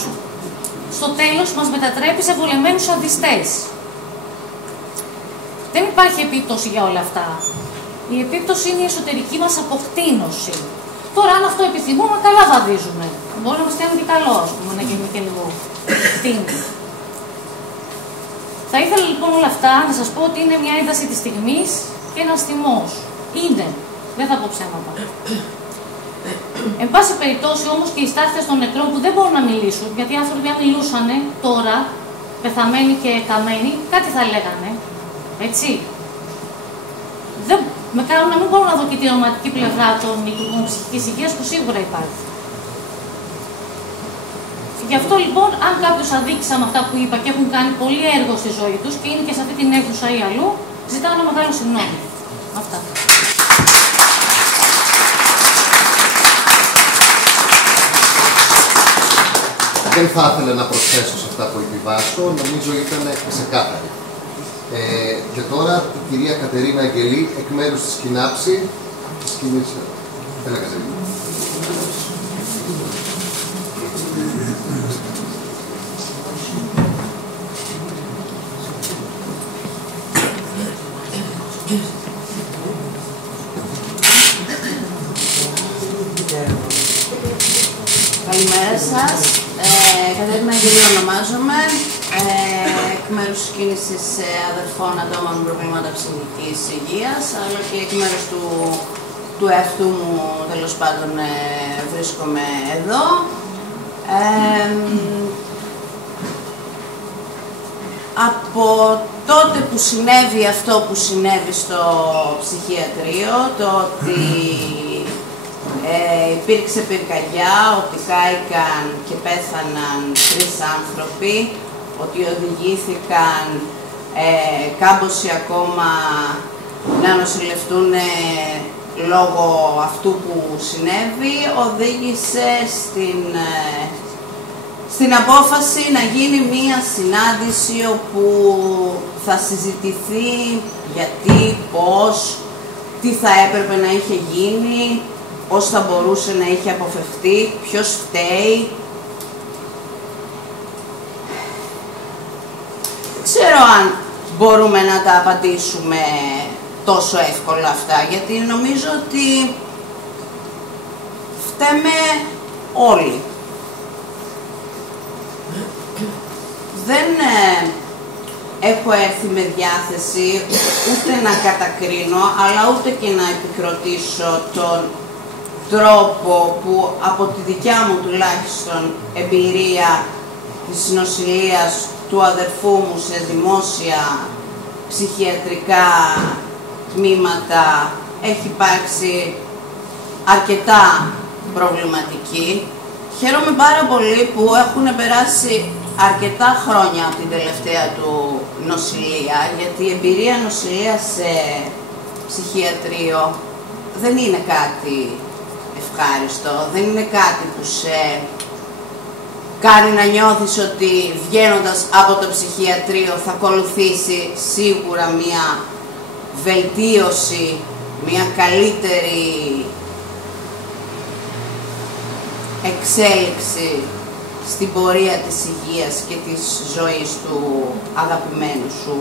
στο τέλος μας μετατρέπει σε βολεμένους σαδιστές. Δεν υπάρχει επίπτωση για όλα αυτά. Η επίπτωση είναι η εσωτερική μας αποκτήνωση. Τώρα, αν αυτό επιθυμούμε, καλά βαδίζουμε. Μπορεί να μας κάνει και καλό, ας πούμε, να γίνει και λίγο κτίνη. Θα ήθελα λοιπόν όλα αυτά να σας πω ότι είναι μια ένταση της στιγμής και ένας θυμός. Είναι. Δεν θα πω ψέματα. Εν πάση περιπτώσει όμως και οι στάθειες των νεκρών που δεν μπορούν να μιλήσουν, γιατί οι άνθρωποι αν μιλούσαν τώρα, πεθαμένοι και καμένοι, κάτι θα λέγανε. Έτσι. Δεν, με κάνουν να μην μπορώ να δω και τη ρομαντική πλευρά των λειτουργών ψυχικής υγείας που σίγουρα υπάρχει. Γι' αυτό λοιπόν, αν κάποιος αδίκησα με αυτά που είπα και έχουν κάνει πολύ έργο στη ζωή τους και είναι και σε αυτή την αίθουσα ή αλλού, ζητάω ένα μεγάλο συγγνώμη. Αυτά. Δεν θα ήθελα να προσθέσω σε αυτά που είπε η Βάσο, νομίζω ήταν ξεκάθαρη. Και τώρα η κυρία Κατερίνα Αγγελή, εκ μέρους της Κοινάψη, της κοινής... Έλα, Κατερίνα. Καλημέρα σας. Κατερίνα Αγγελή ονομάζομαι, εκ μέρους της κίνησης αδερφών ατόμων με προβλήματα ψυχικής υγείας, αλλά και εκ μέρους του εαυτού μου, τέλος πάντων, βρίσκομαι εδώ. Από τότε που συνέβη αυτό που συνέβη στο ψυχιατρίο, το ότι υπήρξε πυρκαγιά, ότι κάηκαν και πέθαναν 3 άνθρωποι, ότι οδηγήθηκαν κάμποσοι ακόμα να νοσηλευτούν λόγω αυτού που συνέβη, οδήγησε στην απόφαση να γίνει μία συνάντηση όπου θα συζητηθεί γιατί, πώς, τι θα έπρεπε να είχε γίνει, πώς θα μπορούσε να είχε αποφευθεί, ποιος φταίει. Δεν ξέρω αν μπορούμε να τα απαντήσουμε τόσο εύκολα αυτά, γιατί νομίζω ότι φταίμε όλοι. Δεν έχω έρθει με διάθεση ούτε να κατακρίνω, αλλά ούτε και να επικροτήσω τον τρόπο που από τη δικιά μου τουλάχιστον εμπειρία της νοσηλείας του αδερφού μου σε δημόσια ψυχιατρικά τμήματα έχει υπάρξει αρκετά προβληματική. Χαίρομαι πάρα πολύ που έχουν περάσει αρκετά χρόνια από την τελευταία του νοσηλεία, γιατί η εμπειρία νοσηλεία σε ψυχιατρίο δεν είναι κάτι ευχάριστο, δεν είναι κάτι που σε κάνει να νιώθεις ότι βγαίνοντας από το ψυχιατρίο θα ακολουθήσει σίγουρα μία βελτίωση, μία καλύτερη εξέλιξη στην πορεία της υγείας και της ζωής του αγαπημένου σου.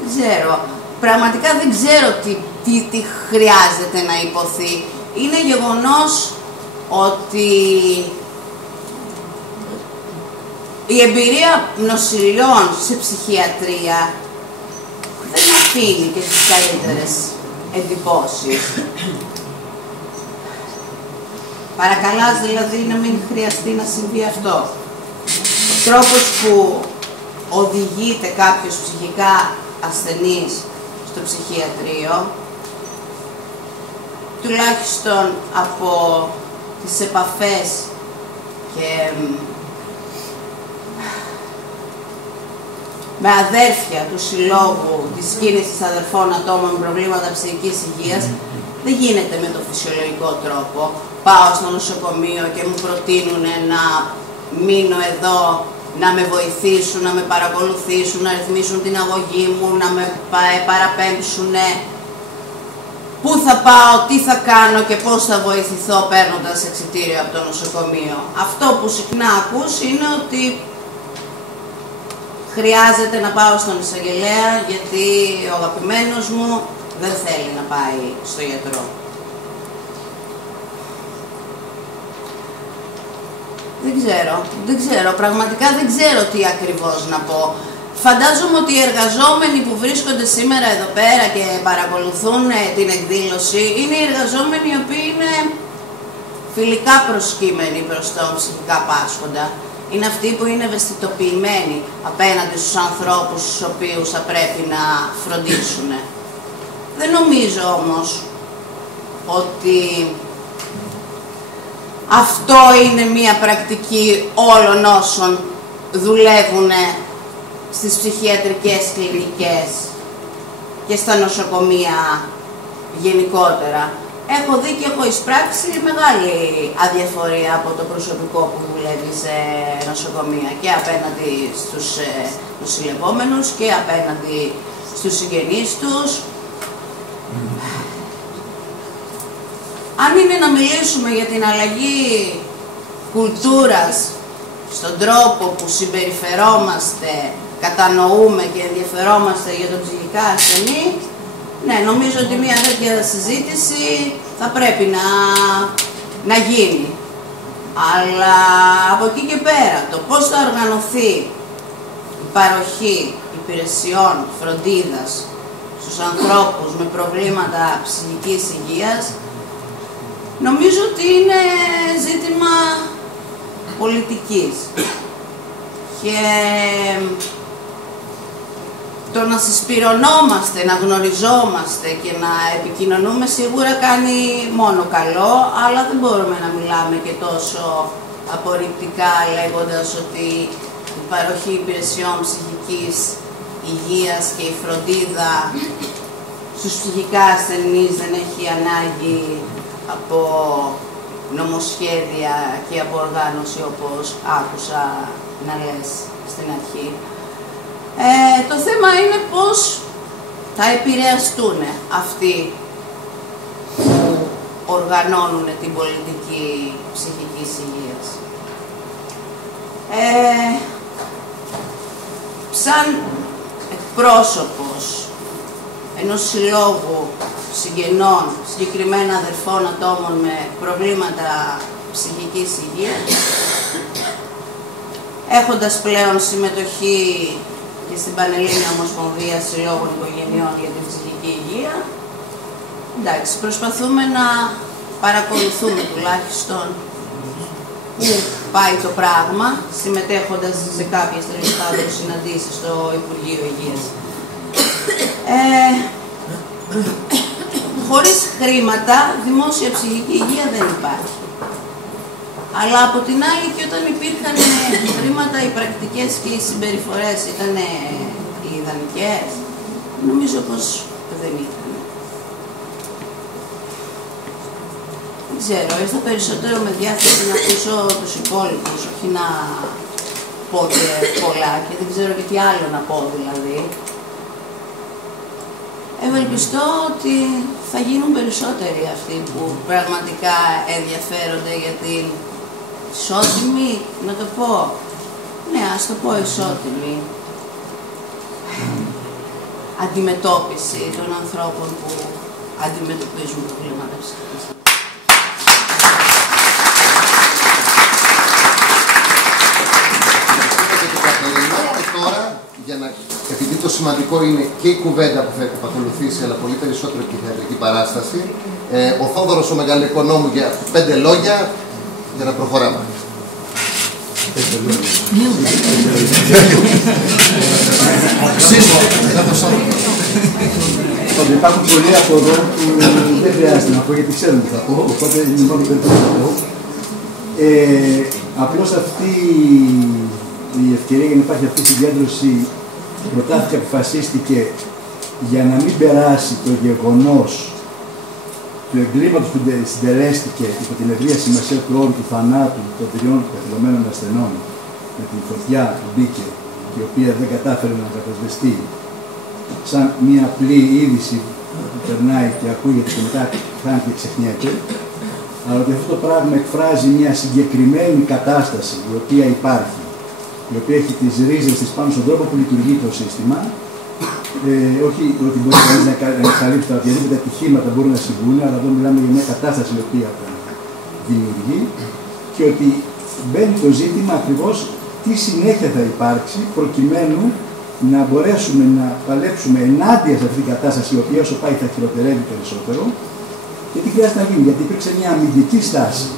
Δεν ξέρω. Πραγματικά δεν ξέρω τι χρειάζεται να υποθεί. Είναι γεγονός ότι η εμπειρία νοσηλιών σε ψυχιατρία δεν αφήνει και τις καλύτερες εντυπώσεις. Παρακαλάς δηλαδή να μην χρειαστεί να συμβεί αυτό. Ο τρόπος που οδηγείται κάποιος ψυχικά ασθενής στο ψυχιατρίο, τουλάχιστον από τις επαφές και με αδέρφια του Συλλόγου της Κίνησης Αδερφών Ατόμων με Προβλήματα Ψυχικής Υγείας, δεν γίνεται με το φυσιολογικό τρόπο. Πάω στο νοσοκομείο και μου προτείνουν να μείνω εδώ, να με βοηθήσουν, να με παρακολουθήσουν, να ρυθμίσουν την αγωγή μου, να με παραπέμψουν πού θα πάω, τι θα κάνω και πώς θα βοηθηθώ παίρνοντας εξιτήριο από το νοσοκομείο. Αυτό που συχνά ακούς είναι ότι χρειάζεται να πάω στον εισαγγελέα γιατί ο αγαπημένος μου δεν θέλει να πάει στο γιατρό. Δεν ξέρω, πραγματικά δεν ξέρω τι ακριβώς να πω. Φαντάζομαι ότι οι εργαζόμενοι που βρίσκονται σήμερα εδώ πέρα και παρακολουθούν την εκδήλωση είναι οι εργαζόμενοι οι οποίοι είναι φιλικά προσκύμενοι προς τον ψυχικά πάσχοντα. Είναι αυτοί που είναι ευαισθητοποιημένοι απέναντι στους ανθρώπους στους οποίους θα πρέπει να φροντίσουν. Δεν νομίζω όμως ότι αυτό είναι μία πρακτική όλων όσων δουλεύουν στις ψυχιατρικές κλινικές και στα νοσοκομεία γενικότερα. Έχω δει και έχω εισπράξει μεγάλη αδιαφορία από το προσωπικό που δουλεύει σε νοσοκομεία και απέναντι στους νοσηλευόμενους και απέναντι στους συγγενείς τους. Αν είναι να μιλήσουμε για την αλλαγή κουλτούρας στον τρόπο που συμπεριφερόμαστε, κατανοούμε και ενδιαφερόμαστε για τον ψυχικά ασθενή, ναι, νομίζω ότι μια τέτοια συζήτηση θα πρέπει να γίνει. Αλλά από εκεί και πέρα, το πώς θα οργανωθεί η παροχή υπηρεσιών φροντίδας στους ανθρώπους με προβλήματα ψυχικής υγείας, νομίζω ότι είναι ζήτημα πολιτικής. Και το να συσπυρωνόμαστε, να γνωριζόμαστε και να επικοινωνούμε σίγουρα κάνει μόνο καλό, αλλά δεν μπορούμε να μιλάμε και τόσο απορριπτικά λέγοντας ότι η παροχή υπηρεσιών ψυχικής υγείας και η φροντίδα στους ψυχικά ασθενείς δεν έχει ανάγκη από νομοσχέδια και από οργάνωση όπως άκουσα να λες στην αρχή. Το θέμα είναι πώς θα επηρεαστούν αυτοί που οργανώνουν την πολιτική ψυχικής υγείας. Σαν εκπρόσωπος ενός συλλόγου συγγενών, συγκεκριμένα αδερφών ατόμων με προβλήματα ψυχικής υγείας, έχοντας πλέον συμμετοχή και στην Πανελλήνια Ομοσπονδία Συλλόγων Οικογενειών για την Ψυχική Υγεία, εντάξει, προσπαθούμε να παρακολουθούμε τουλάχιστον πού πάει το πράγμα, συμμετέχοντας σε κάποιες τέλος πάντων συναντήσεις στο Υπουργείο Υγείας. Χωρίς χρήματα, δημόσια ψυχική υγεία δεν υπάρχει. Αλλά από την άλλη και όταν υπήρχαν χρήματα, οι πρακτικές και οι συμπεριφορές ήταν οι ιδανικές, νομίζω πως δεν ήταν. Δεν ξέρω, ήρθα περισσότερο με διάθεση να ακούσω τους υπόλοιπους, όχι να πω και πολλά και δεν ξέρω και τι άλλο να πω δηλαδή. Ευελπιστώ ότι θα γίνουν περισσότεροι αυτοί που πραγματικά ενδιαφέρονται για την ισότιμη, να το πω, ναι, ας το πω ισότιμη αντιμετώπιση των ανθρώπων που αντιμετωπίζουν προβλήματα ψυχικής. Επειδή το σημαντικό είναι και η κουβέντα που θα επακολουθήσει, αλλά πολύ περισσότερο και η θεατρική παράσταση, ο Θόδωρος ο Μεγαλοοικονόμου για 5 λόγια για να προχωράμε. Υπάρχουν πολλοί από εδώ που δεν χρειάζεται να πω γιατί ξέρουν τι θα πω, οπότε είναι μόνο δεν θα πω. Απλώς αυτή η ευκαιρία για να υπάρχει αυτή η συγκέντρωση προτάθηκε, αποφασίστηκε για να μην περάσει το γεγονός του εγκλήματος που συντελέστηκε υπό την ευρεία σημασία του όρου του θανάτου των 3 καθυλωμένων ασθενών με την φωτιά που μπήκε και η οποία δεν κατάφερε να κατασβεστεί σαν μια απλή είδηση που περνάει και ακούγεται και μετά χάνεται και ξεχνιέται, αλλά ότι αυτό το πράγμα εκφράζει μια συγκεκριμένη κατάσταση η οποία υπάρχει, η οποία έχει τις ρίζες της πάνω στον τρόπο που λειτουργεί το σύστημα, όχι ότι μπορεί κανείς να εξαλείψει τα οποιαδήποτε ατυχήματα μπορούν να συμβούν, αλλά εδώ μιλάμε για μια κατάσταση η οποία δημιουργεί και ότι μπαίνει το ζήτημα ακριβώς τι συνέχεια θα υπάρξει προκειμένου να μπορέσουμε να παλέψουμε ενάντια σε αυτή την κατάσταση η οποία όσο πάει θα χειροτερεύει περισσότερο και τι χρειάζεται να γίνει, γιατί υπήρξε μια αμυντική στάση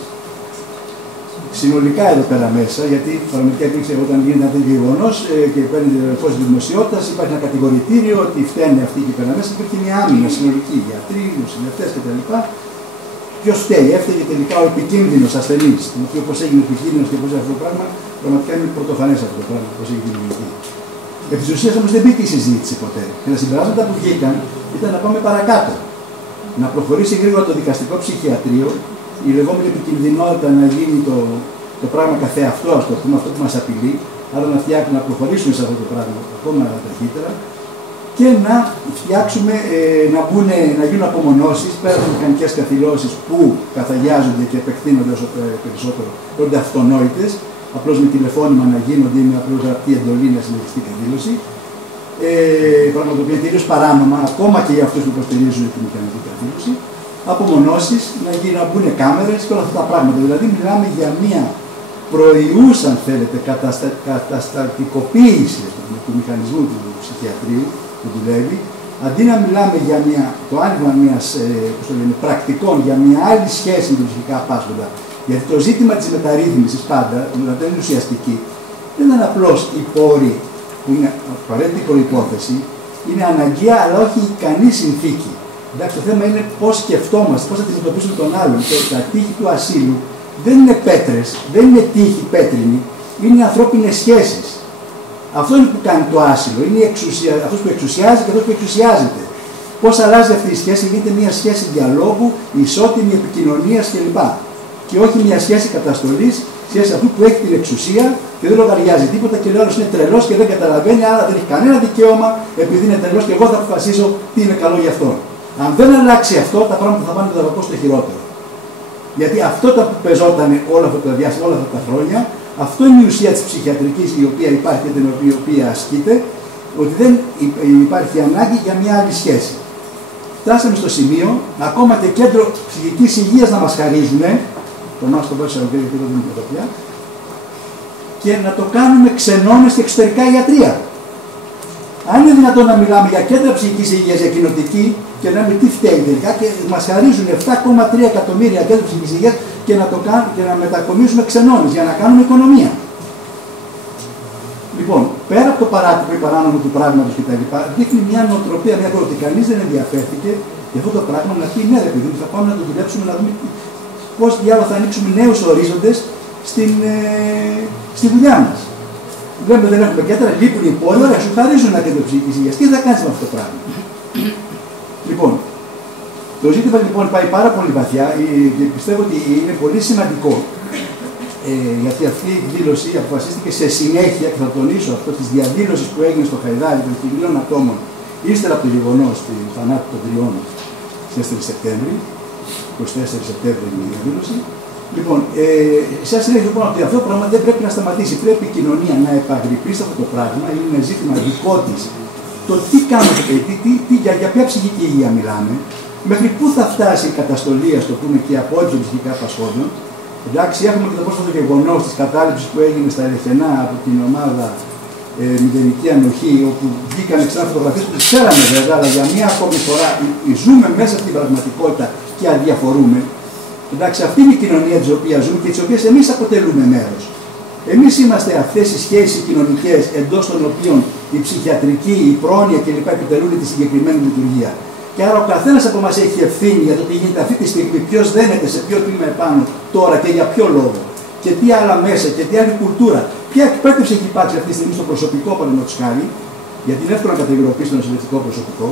συνολικά εδώ πέρα μέσα, γιατί πραγματικά υπήρξε όταν γίνεται ένα τέτοιο γεγονός και παίρνει φως τη δημοσιότητα, υπάρχει ένα κατηγορητήριο ότι φταίνε αυτοί εκεί πέρα μέσα, υπήρχε μια άμυνα συνολική, γιατροί, νοσηλευτές κτλ. Ποιος φταίει, έφταιγε τελικά ο επικίνδυνος ασθενής, το οποίο πώς έγινε επικίνδυνος και πώς αυτό το πράγμα, πραγματικά είναι πρωτοφανές αυτό το πράγμα, πώς έχει δημιουργηθεί. Επί της ουσίας όμως δεν μπήκε η συζήτηση ποτέ. Και τα συμπεράσματα που βγήκαν ήταν να πάμε παρακάτω. Να προχωρήσει γρήγορα το δικαστικό ψυχιατρίο, η λεγόμενη επικινδυνότητα να γίνει το πράγμα καθεαυτό, ας το πούμε, αυτό που μας απειλεί, άρα να προχωρήσουμε σε αυτό το πράγμα ακόμα ταχύτερα και να φτιάξουμε, να γίνουν απομονώσεις πέρα από μηχανικές καθυλώσεις που καθαγιάζονται και επεκτείνονται όσο περισσότερο, γίνονται αυτονόητες, απλώς με τηλεφώνημα να γίνονται ή με απλώς γραπτή εντολή να συνεχιστεί καθήλωση. Πράγμα το οποίο είναι τελείως παράνομα, ακόμα και για αυτούς που υποστηρίζουν τη μηχανική καθήλωση. Απομονώσεις, να μπουν κάμερες και όλα αυτά τα πράγματα. Δηλαδή, μιλάμε για μια προϊούσα, αν θέλετε, καταστατικοποίηση του μηχανισμού του ψυχιατρίου που δουλεύει, αντί να μιλάμε για το άνοιγμα μιας πρακτικών, για μια άλλη σχέση με τα ψυχικά πάσχοντα. Γιατί το ζήτημα της μεταρρύθμισης πάντα, δηλαδή είναι ουσιαστική, δεν είναι απλώς η πόρη που είναι απαραίτητη προϋπόθεση, είναι αναγκαία αλλά όχι ικανή συνθήκη. Εντάξει, το θέμα είναι πώς σκεφτόμαστε, πώς θα αντιμετωπίσουμε τον άλλον. Τα τείχη του ασύλου δεν είναι πέτρες, δεν είναι τείχη πέτρινη, είναι ανθρώπινες σχέσεις. Αυτό είναι που κάνει το άσυλο, είναι αυτός που εξουσιάζει και αυτός που εξουσιάζεται. Πώς αλλάζει αυτή η σχέση, γίνεται μια σχέση διαλόγου, ισότιμη επικοινωνίας κλπ. Και όχι μια σχέση καταστολής, σχέση αυτού που έχει την εξουσία και δεν λογαριάζει τίποτα και λέει άλλος είναι τρελός και δεν καταλαβαίνει, άρα δεν έχει κανένα δικαίωμα επειδή είναι τρελός και εγώ θα αποφασίσω τι είναι καλό για αυτόν. Αν δεν αλλάξει αυτό, τα πράγματα θα πάνε το δαπακό στο χειρότερο. Γιατί αυτό που πεζόταν όλα αυτά τα διάστημα, όλα αυτά τα χρόνια, αυτό είναι η ουσία της ψυχιατρικής η οποία υπάρχει και την οποία ασκείται, ότι δεν υπάρχει ανάγκη για μια άλλη σχέση. Φτάσαμε στο σημείο, ακόμα και κέντρο ψυχικής υγείας να μας χαρίζουν, το μας το βάζω γιατί δεν είναι εδώ πια, και να το κάνουμε ξενώνες και εξωτερικά ιατρία. Αν είναι δυνατόν να μιλάμε για κέντρα ψυχικής υγείας, για κοινοτική, και να μην τι φταίει τελικά, και μας χαρίζουν 7,3 εκατομμύρια κέντρα ψυχικής υγείας και να μετακομίσουμε ξενώνες για να κάνουμε οικονομία. Λοιπόν, πέρα από το παράτυπο ή παράνομο του πράγματος κτλ., δείχνει μια νοοτροπία, μια ότι κανείς δεν ενδιαφέρθηκε για αυτό το πράγμα να πει ναι, ρε παιδί, θα πάμε να το δουλέψουμε, να δούμε πώς διάλογα θα ανοίξουμε νέους ορίζοντες στη δουλειά μας. Λέμε δεν έχουμε κέντρα, λείπουν οι πόροι, ωραία, σου χαρίζουν ένα κέντρο ψυχικής υγείας. Τι θα κάνεις με αυτό το πράγμα. Λοιπόν, το ζήτημα λοιπόν πάει πάρα πολύ βαθιά και πιστεύω ότι είναι πολύ σημαντικό γιατί αυτή η εκδήλωση αποφασίστηκε σε συνέχεια, και θα τονίσω αυτό, της διαδήλωσης που έγινε στο Χαϊδάρι των 1.000 ατόμων ύστερα από το γεγονός του θανάτου των τριών στις 4 Σεπτέμβρη, 24 Σεπτέμβρη είναι η διαδήλωση. Λοιπόν, σε συνέχεια λοιπόν ότι αυτό το πράγμα δεν πρέπει να σταματήσει. Πρέπει η κοινωνία να επαγρυπνεί σε αυτό το πράγμα, είναι ένα ζήτημα δικό της. Το τι κάνουμε το παιδί, για ποια ψυχική υγεία μιλάμε, μέχρι πού θα φτάσει η καταστολή, ας το πούμε, και η απόλυτη των ψυχικά πασχόντων. Εντάξει, έχουμε και το πρόσφατο γεγονός της κατάληψης που έγινε στα Ερεχενά από την ομάδα Μηδενική Ανοχή, όπου βγήκαν ξανά φωτογραφίες που τις ξέραμε βέβαια, αλλά για μία ακόμη φορά ζούμε μέσα από την πραγματικότητα και αδιαφορούμε. Εντάξει, αυτή είναι η κοινωνία της οποίας ζούμε και της οποίας εμείς αποτελούμε μέρος. Εμείς είμαστε αυτές οι σχέσεις κοινωνικές εντός των οποίων η ψυχιατρική, η πρόνοια κλπ. Επιτελούν τη συγκεκριμένη λειτουργία. Και άρα ο καθένας από εμάς έχει ευθύνη για το τι γίνεται αυτή τη στιγμή, ποιος δένεται σε ποιο τμήμα επάνω τώρα και για ποιο λόγο. Και τι άλλα μέσα και τι άλλη κουλτούρα. Ποια εκπαίδευση έχει υπάρξει αυτή τη στιγμή στο προσωπικό, παραδείγματος χάρη, γιατί είναι εύκολο να κατηγοροποιήσει το νοσηλευτικό προσωπικό.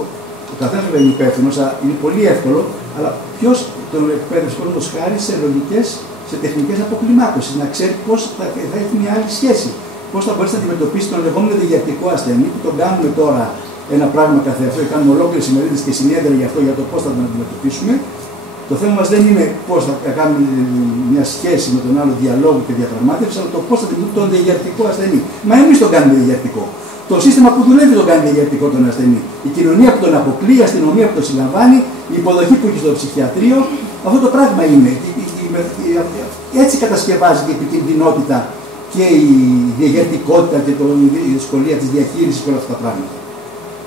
Ο καθένας βέβαια είναι υπεύθυνος, είναι πολύ εύκολο, αλλά ποιος τον εκπαίδευσε, παραδείγματος χάρη, σε λογικές, σε τεχνικές αποκλιμάκωσης, να ξέρει πώς θα έχει μια άλλη σχέση. Πώς θα μπορέσει να αντιμετωπίσει τον λεγόμενο διαιτητικό ασθενή που τον κάνουμε τώρα ένα πράγμα καθεαυτό και κάνουμε ολόκληρες ημερίδες και συνέδρια για αυτό, για το πώς θα τον αντιμετωπίσουμε. Το θέμα μας δεν είναι πώς θα κάνουμε μια σχέση με τον άλλο διαλόγου και διαπραγμάτευση, αλλά το πώς θα αντιμετωπίσουμε τον διαγερτικό ασθενή. Μα εμείς τον κάνουμε διαγερτικό. Το σύστημα που δουλεύει τον κάνει διαγερτικό τον ασθενή. Η κοινωνία που τον αποκλεί, η αστυνομία που τον συλλαμβάνει, η υποδοχή που έχει στο ψυχιατρίο. Αυτό το πράγμα είναι. Έτσι κατασκευάζει και η επικινδυνότητα και η διαγερτικότητα και η δυσκολία της διαχείρισης και όλα αυτά τα πράγματα.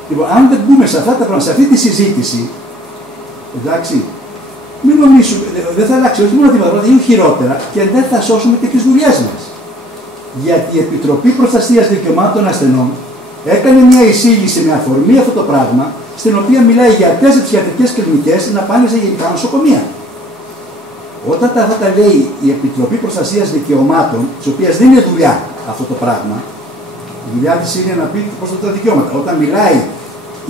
Λοιπόν, αν δεν μπούμε σε αυτά τα πράγματα, σε αυτή τη συζήτηση, εντάξει, μην νομίζουμε, δεν θα αλλάξει όχι μόνο τίποτα, αλλά χειρότερα και δεν θα σώσουμε και τις δουλειές μας. Γιατί η Επιτροπή Προστασίας Δικαιωμάτων Ασθενών έκανε μια εισήγηση με αφορμή αυτό το πράγμα, στην οποία μιλάει για αυτές τις ψυχιατρικές κλινικές να πάνε σε γενικά νοσοκομεία. Όταν αυτά τα λέει η Επιτροπή Προστασίας Δικαιωμάτων, της οποίας δεν είναι δουλειά αυτό το πράγμα, η δουλειά της είναι να πει πώς τα δικαιώματα. Όταν μιλάει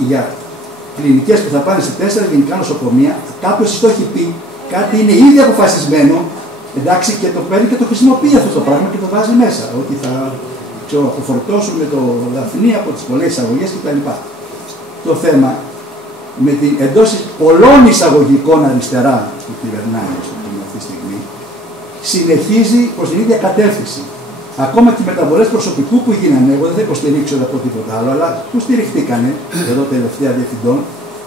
για κλινικές που θα πάνε σε 4 γενικά νοσοκομεία, κάποιος το έχει πει, κάτι είναι ήδη αποφασισμένο, εντάξει, και το παίρνει και το χρησιμοποιεί αυτό το πράγμα και το βάζει μέσα. Ότι θα αποφορτώσουμε το δαφνί από τις πολλές εισαγωγές κτλ. Το θέμα με την εντός πολλών εισαγωγικών αριστερά που κυβερνάει αυτή τη στιγμή, συνεχίζει προς την ίδια κατεύθυνση. Ακόμα και οι μεταβολές προσωπικού που γίνανε, εγώ δεν θα υποστηρίξω να πω τίποτα άλλο, αλλά που στηριχτήκανε εδώ τελευταία διευθυντών,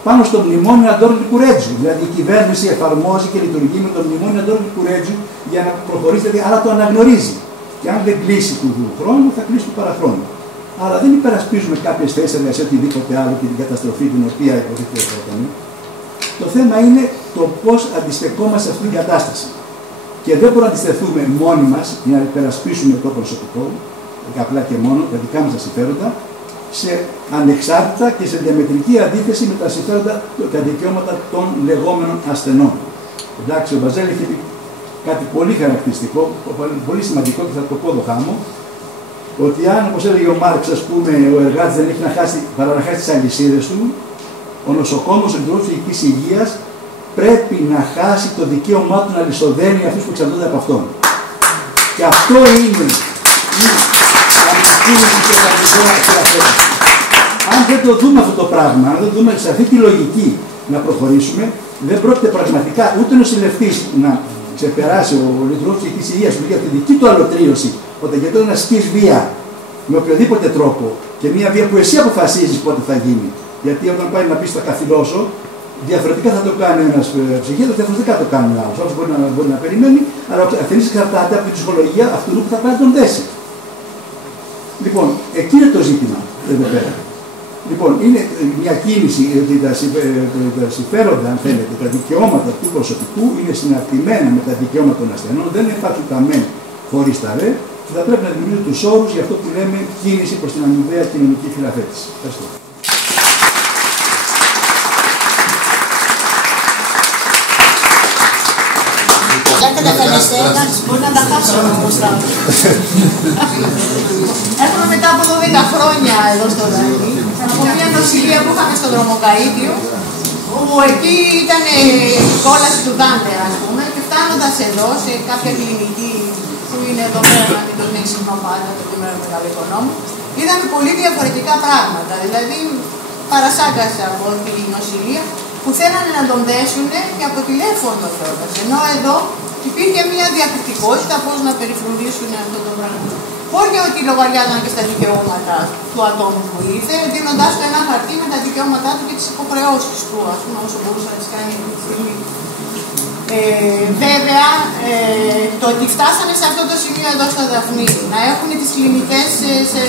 πάνω στο μνημόνιο Αντώνη Λικουρέτζου. Δηλαδή η κυβέρνηση εφαρμόζει και λειτουργεί με το μνημόνιο Αντώνη Λικουρέτζου για να προχωρήσει, δηλαδή, αλλά το αναγνωρίζει. Και αν δεν κλείσει του χρόνου, θα κλείσει του παραχρόνου. Αλλά δεν υπερασπίζουμε κάποιες θέσεις εργασίας, οτιδήποτε άλλο και την καταστροφή την οποία υποτίθεται έκανε. Το θέμα είναι το πώς αντιστεκόμαστε σε αυτήν την κατάσταση. Και δεν μπορούμε να αντισταθούμε μόνοι μας για να υπερασπίσουμε το προσωπικό, απλά και μόνο, τα δικά μας τα συμφέροντα, σε ανεξάρτητα και σε διαμετρική αντίθεση με τα συμφέροντα και τα δικαιώματα των λεγόμενων ασθενών. Εντάξει, ο Μπαζέλ έχει πει κάτι πολύ χαρακτηριστικό, πολύ σημαντικό και θα το πω εδώ χάμω, ότι αν, όπως έλεγε ο Μάρξ, ας πούμε, ο εργάτης δεν έχει παρά να χάσει τις αλυσίδες του, ο νοσοκόμος, ο λειτουργός ψυχικής υγείας, πρέπει να χάσει το δικαίωμά του να λησοδένει αυτούς που εξαρτώνται από αυτόν. Και αυτό είναι η αντικίνηση και τα δικαιώματα. Αν δεν το δούμε αυτό το πράγμα, αν δεν δούμε σε αυτή τη λογική να προχωρήσουμε, δεν πρόκειται πραγματικά ούτε ο νοσηλευτής να ξεπεράσει ο λειτουργός ψυχικής υγείας του για τη δική του αλωτρίωση, όταν γιατί να ασκείς βία με οποιοδήποτε τρόπο και μια βία που εσύ αποφασίζεις πότε θα γίνει. Γιατί όταν πάει να πει στο καθυλώσω, διαφορετικά θα το κάνει ένας ψυχίατρος, διαφορετικά το κάνει άλλος. Άλλος μπορεί να περιμένει, αλλά ο ασθενής εξαρτάται από την ψυχολογία αυτού που θα πάει να τον δέσει. Λοιπόν, εκεί είναι το ζήτημα εδώ πέρα. Λοιπόν, είναι μια κίνηση ότι τα συμφέροντα, αν θέλετε, τα δικαιώματα του προσωπικού είναι συναρτημένα με τα δικαιώματα των ασθενών, δεν υπάρχουν τα μεν χωρίς τα ρε, και θα πρέπει να δημιουργούν τους όρους για αυτό που λέμε κίνηση προς την αμοιβαία κοινωνική χειραφέτηση. Ευχαριστώ. Μπορεί να τα χάσω μπροστά. Έρχομαι μετά από 12 χρόνια εδώ στο Δανή, από μια νοσηλεία που είχαμε στο Δρομοκαΐδιο, όπου εκεί ήταν η κόλαση του Δάντε, ας πούμε, και φτάνοντας εδώ, σε κάποια κλινική που είναι εδώ πέρα, να μην τον έξυπνο πάντα, το κειμένο μεγαλοοικονόμου, είδαμε πολύ διαφορετικά πράγματα. Δηλαδή, παρασάγκασα από τη νοσηλεία που θέλανε να τον δέσουν και από τηλέφωνο κιόλας. Ενώ εδώ υπήρχε μια διακριτικότητα πώς να περιφρονήσουν αυτό το πράγμα. Όχι ότι λογαριάζαν και στα δικαιώματα του ατόμου που ήρθε, δίνοντάς του ένα χαρτί με τα δικαιώματά του και τις υποχρεώσεις του, ας πούμε, όσο μπορούσε να τις κάνει αυτή τη στιγμή. Βέβαια, το ότι φτάσανε σε αυτό το σημείο εδώ στα Δαφνή, να έχουν τις κλινικές σε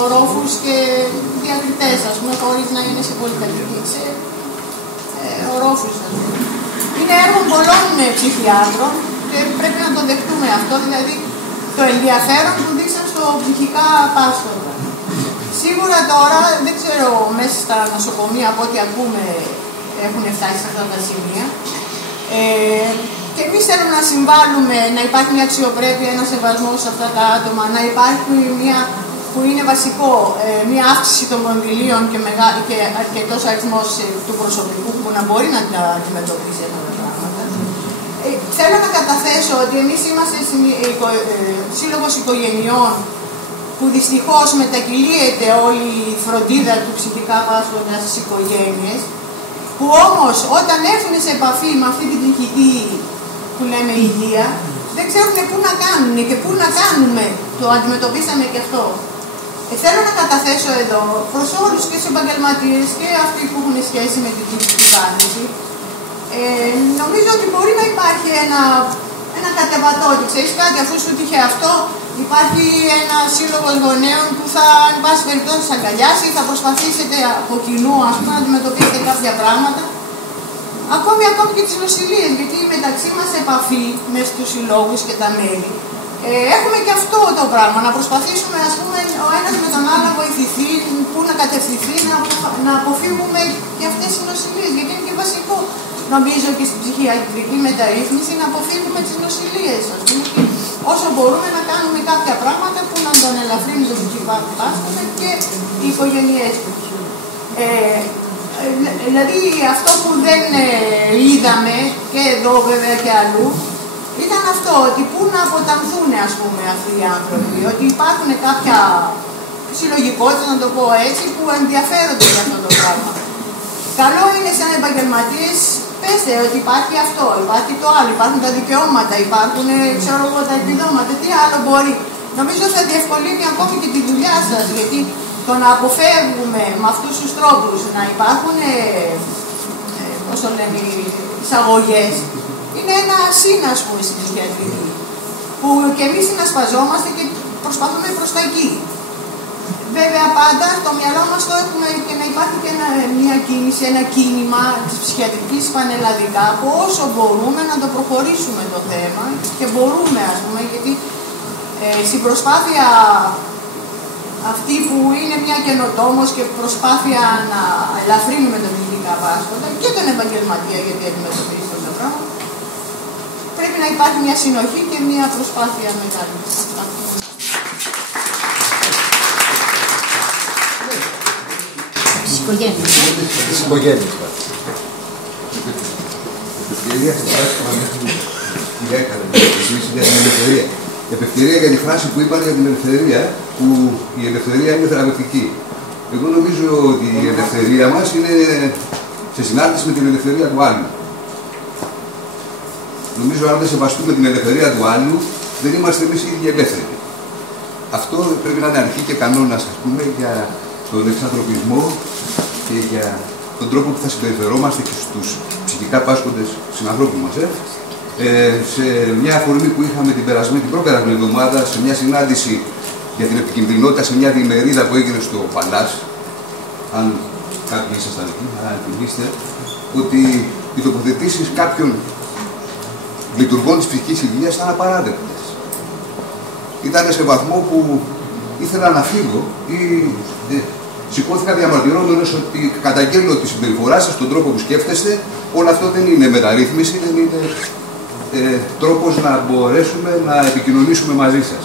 ορόφους και διακριτές, ας πούμε, χωρίς να είναι σε πολυκατοικίες, σε ορόφους, ας πούμε. Είναι έργο πολλών ψυχιάτρων και πρέπει να το δεχτούμε αυτό, δηλαδή το ενδιαφέρον που δείξαν στο ψυχικά πάσχοντα. Σίγουρα τώρα, δεν ξέρω, μέσα στα νοσοκομεία από ό,τι ακούμε έχουν φτάσει σε αυτά τα σημεία. Και εμείς θέλουμε να συμβάλλουμε, να υπάρχει μια αξιοπρέπεια, ένα σεβασμός σε αυτά τα άτομα, να υπάρχει μια, που είναι βασικό, μια αύξηση των κονδυλίων και αρκετός αριθμός του προσωπικού που να μπορεί να τα αντιμετωπίσει αυτά τα πράγματα. Θέλω να καταθέσω ότι εμείς είμαστε σύλλογος οικογενειών που δυστυχώς μετακυλίεται όλη η φροντίδα του ψυχικά πάσχοντα στις οικογένειες, που όμως όταν έρθουν σε επαφή με αυτή την ψυχική που λέμε υγεία, δεν ξέρουν πού να κάνουν και πού να κάνουμε. Το αντιμετωπίσαμε και αυτό. Θέλω να καταθέσω εδώ προς όλους και τους επαγγελματίες και αυτοί που έχουν σχέση με την κυβέρνηση. Νομίζω ότι μπορεί να υπάρχει ένα κατεβατότη. Ξέρεις κάτι, αφού σου τύχε αυτό, υπάρχει ένα σύλλογο γονέων που θα, εν πάση περιπτώσει, σας αγκαλιάσει, θα προσπαθήσετε από κοινού να αντιμετωπίσετε κάποια πράγματα. Ακόμη και τις νοσηλίες, γιατί μεταξύ μας επαφή με στους συλλόγους και τα μέλη. Έχουμε και αυτό το πράγμα, να προσπαθήσουμε ο ένας με τον άλλο να βοηθηθεί, πού να κατευθυνθεί, να αποφύγουμε και αυτές τις νοσηλίες, γιατί είναι και βασικό. Νομίζω και στην ψυχιατρική μεταρρύθμιση να αποφύγουμε τις νοσηλίες, όσο μπορούμε να κάνουμε κάποια πράγματα που να τον ελαφρύνουν τον ψυχικό πάσχοντα και οι οικογένειές του. Δηλαδή αυτό που δεν είδαμε και εδώ βέβαια και αλλού ήταν αυτό, ότι πού να αποτανθούν αυτοί οι άνθρωποι, ότι υπάρχουν κάποια συλλογικότητα, να το πω έτσι, που ενδιαφέρονται για αυτό το πράγμα. Καλό είναι σαν επαγγελματίες, πέστε ότι υπάρχει αυτό, υπάρχει το άλλο, υπάρχουν τα δικαιώματα, υπάρχουν τα επιδόματα, τι άλλο μπορεί. Νομίζω θα διευκολύνει ακόμη και τη δουλειά σας, γιατί το να αποφεύγουμε με αυτούς τους τρόπους να υπάρχουν εισαγωγές είναι ένα σύνας στην ψυχιατρική, που και εμείς συνασπαζόμαστε και προσπαθούμε προς τα εκεί. Βέβαια πάντα στο μυαλό μας το έχουμε και να υπάρχει και μια κίνηση, ένα κίνημα της ψυχιατρικής πανελλαδικά, που όσο μπορούμε να το προχωρήσουμε το θέμα και μπορούμε γιατί στην προσπάθεια αυτή που είναι μια καινοτόμος και προσπάθεια να ελαφρύνουμε τον ψυχικά πάσχοντα και τον επαγγελματία, γιατί αντιμετωπίζει αυτό το πράγμα, πρέπει να υπάρχει μια συνοχή και μια προσπάθεια μεγάλη. Τις οικογένειες. Τις οικογένειες. Επευκαιρία για τη φράση που είπαν για την ελευθερία, που η ελευθερία είναι θεραπευτική. Εγώ νομίζω ότι η ελευθερία μας είναι σε συνάρτηση με την ελευθερία του άλλου. Νομίζω αν δεν σεβαστούμε την ελευθερία του άλλου, δεν είμαστε εμείς οι ίδιοι ελεύθεροι. Αυτό πρέπει να είναι αρχή και κανόνας, για τον εξανθρωπισμό και για τον τρόπο που θα συμπεριφερόμαστε και στους ψυχικά πάσχοντες συνανθρώπους μας. Σε μια αφορμή που είχαμε την προπερασμένη εβδομάδα, σε μια συνάντηση για την επικινδυνότητα, σε μια διημερίδα που έγινε στο Παλάς, αν κάποιοι ήσασταν εκεί, να θυμίστε, ότι οι τοποθετήσεις κάποιων λειτουργών της ψυχικής υγείας ήταν απαράδεκτες. Ήταν σε βαθμό που ήθελα να φύγω ή σηκώθηκα διαμαρτυρόμενος ότι καταγγέλνω τη συμπεριφορά σας, τον τρόπο που σκέφτεστε. Όλο αυτό δεν είναι μεταρρύθμιση, δεν είναι τρόπος να μπορέσουμε να επικοινωνήσουμε μαζί σας.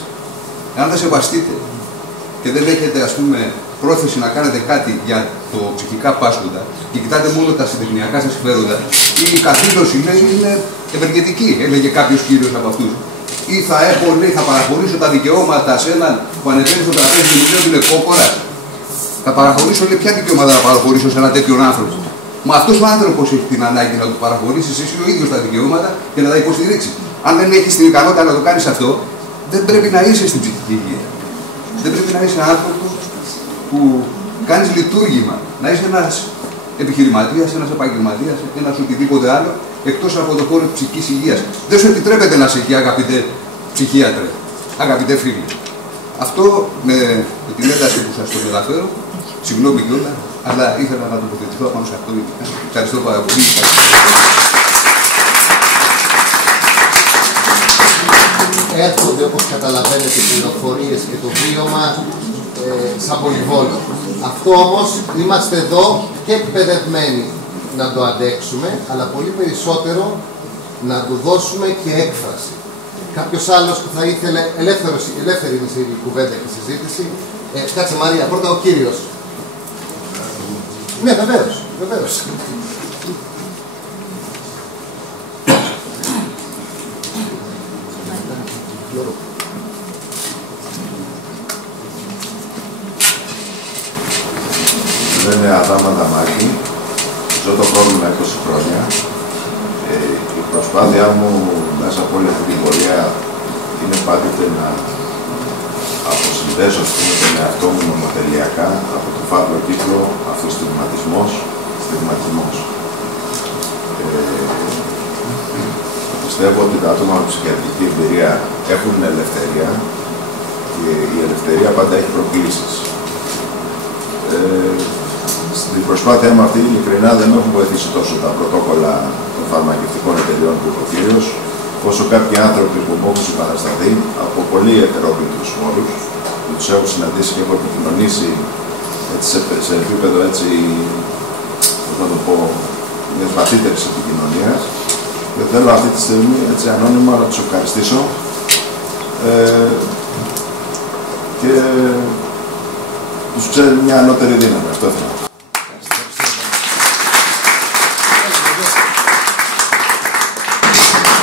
Αν δεν σεβαστείτε και δεν έχετε πρόθεση να κάνετε κάτι για το ψυχικά πάσχοντα και κοιτάτε μόνο τα συντεχνιακά σας συμφέροντα, η καθήλωση είναι ευεργετική, έλεγε κάποιος κύριος από αυτούς. Ή θα παραχωρήσω τα δικαιώματα σε έναν που ανεβαίνει στο τραπέζι και μου λέει ότι είναι κόκορα. Θα παραχωρήσω, ποια δικαιώματα θα παραχωρήσω σε έναν τέτοιον άνθρωπο. Μα αυτός ο άνθρωπος έχει την ανάγκη να του παραχωρήσεις εσύ ο ίδιος τα δικαιώματα και να τα υποστηρίξει. Αν δεν έχεις την ικανότητα να το κάνεις αυτό, δεν πρέπει να είσαι στην ψυχική υγεία. Δεν πρέπει να είσαι άνθρωπος που κάνεις λειτουργήμα. Να είσαι ένας επιχειρηματίας, ένας επαγγελματίας, ένας οτιδήποτε άλλο, εκτός από το χώρο της ψυχικής υγείας. Δεν σου επιτρέπεται να είσαι εκεί, αγαπητέ ψυχίατρε, αγαπητέ φίλοι. Αυτό με την ένταση που σας το μεταφέρω, συγγνώμη κιόλα, αλλά ήθελα να τοποθετηθώ πάνω σε αυτό. Ευχαριστώ πάρα πολύ. Έρχονται, όπως καταλαβαίνετε, πληροφορίες και το βίωμα σαν πολυβόλο. Αυτό όμως είμαστε εδώ και εκπαιδευμένοι να το αντέξουμε, αλλά πολύ περισσότερο να του δώσουμε και έκφραση. Κάποιος άλλος που θα ήθελε, ελεύθερη είναι η κουβέντα και η συζήτηση. Κάτσε Μαρία, πρώτα ο κύριος. Ναι, βεβαίως, βεβαίως. λένε Αδάμ Αδαμάκη, ζω το πρόβλημα 20 χρόνια. Η προσπάθειά μου μέσα από όλη αυτή την πορεία είναι πάντοτε να αποσυνδέσω τον εαυτό μου νομοτελειακά από το φαύλο κύκλο αυτοστιγματισμός. Πιστεύω ότι τα άτομα με ψυχιατρική εμπειρία έχουν ελευθερία και η ελευθερία πάντα έχει προκλήσεις. Στην προσπάθειά μου αυτή, ειλικρινά, δεν με έχουν βοηθήσει τόσο τα πρωτόκολλα των φαρμακευτικών εταιριών που είπε ο κύριος, όσο κάποιοι άνθρωποι που μου έχουν συμπαρασταθεί από πολύ ετερόκλητους χώρους, που τους έχω συναντήσει και έχω επικοινωνήσει σε επίπεδο έτσι, πώς να το πω, μιας βαθύτερης επικοινωνίας. Και θέλω αυτή τη στιγμή, έτσι ανώνυμα, να τους ευχαριστήσω και τους ξέρει μια ανώτερη δύναμη. Αυτό θέλω.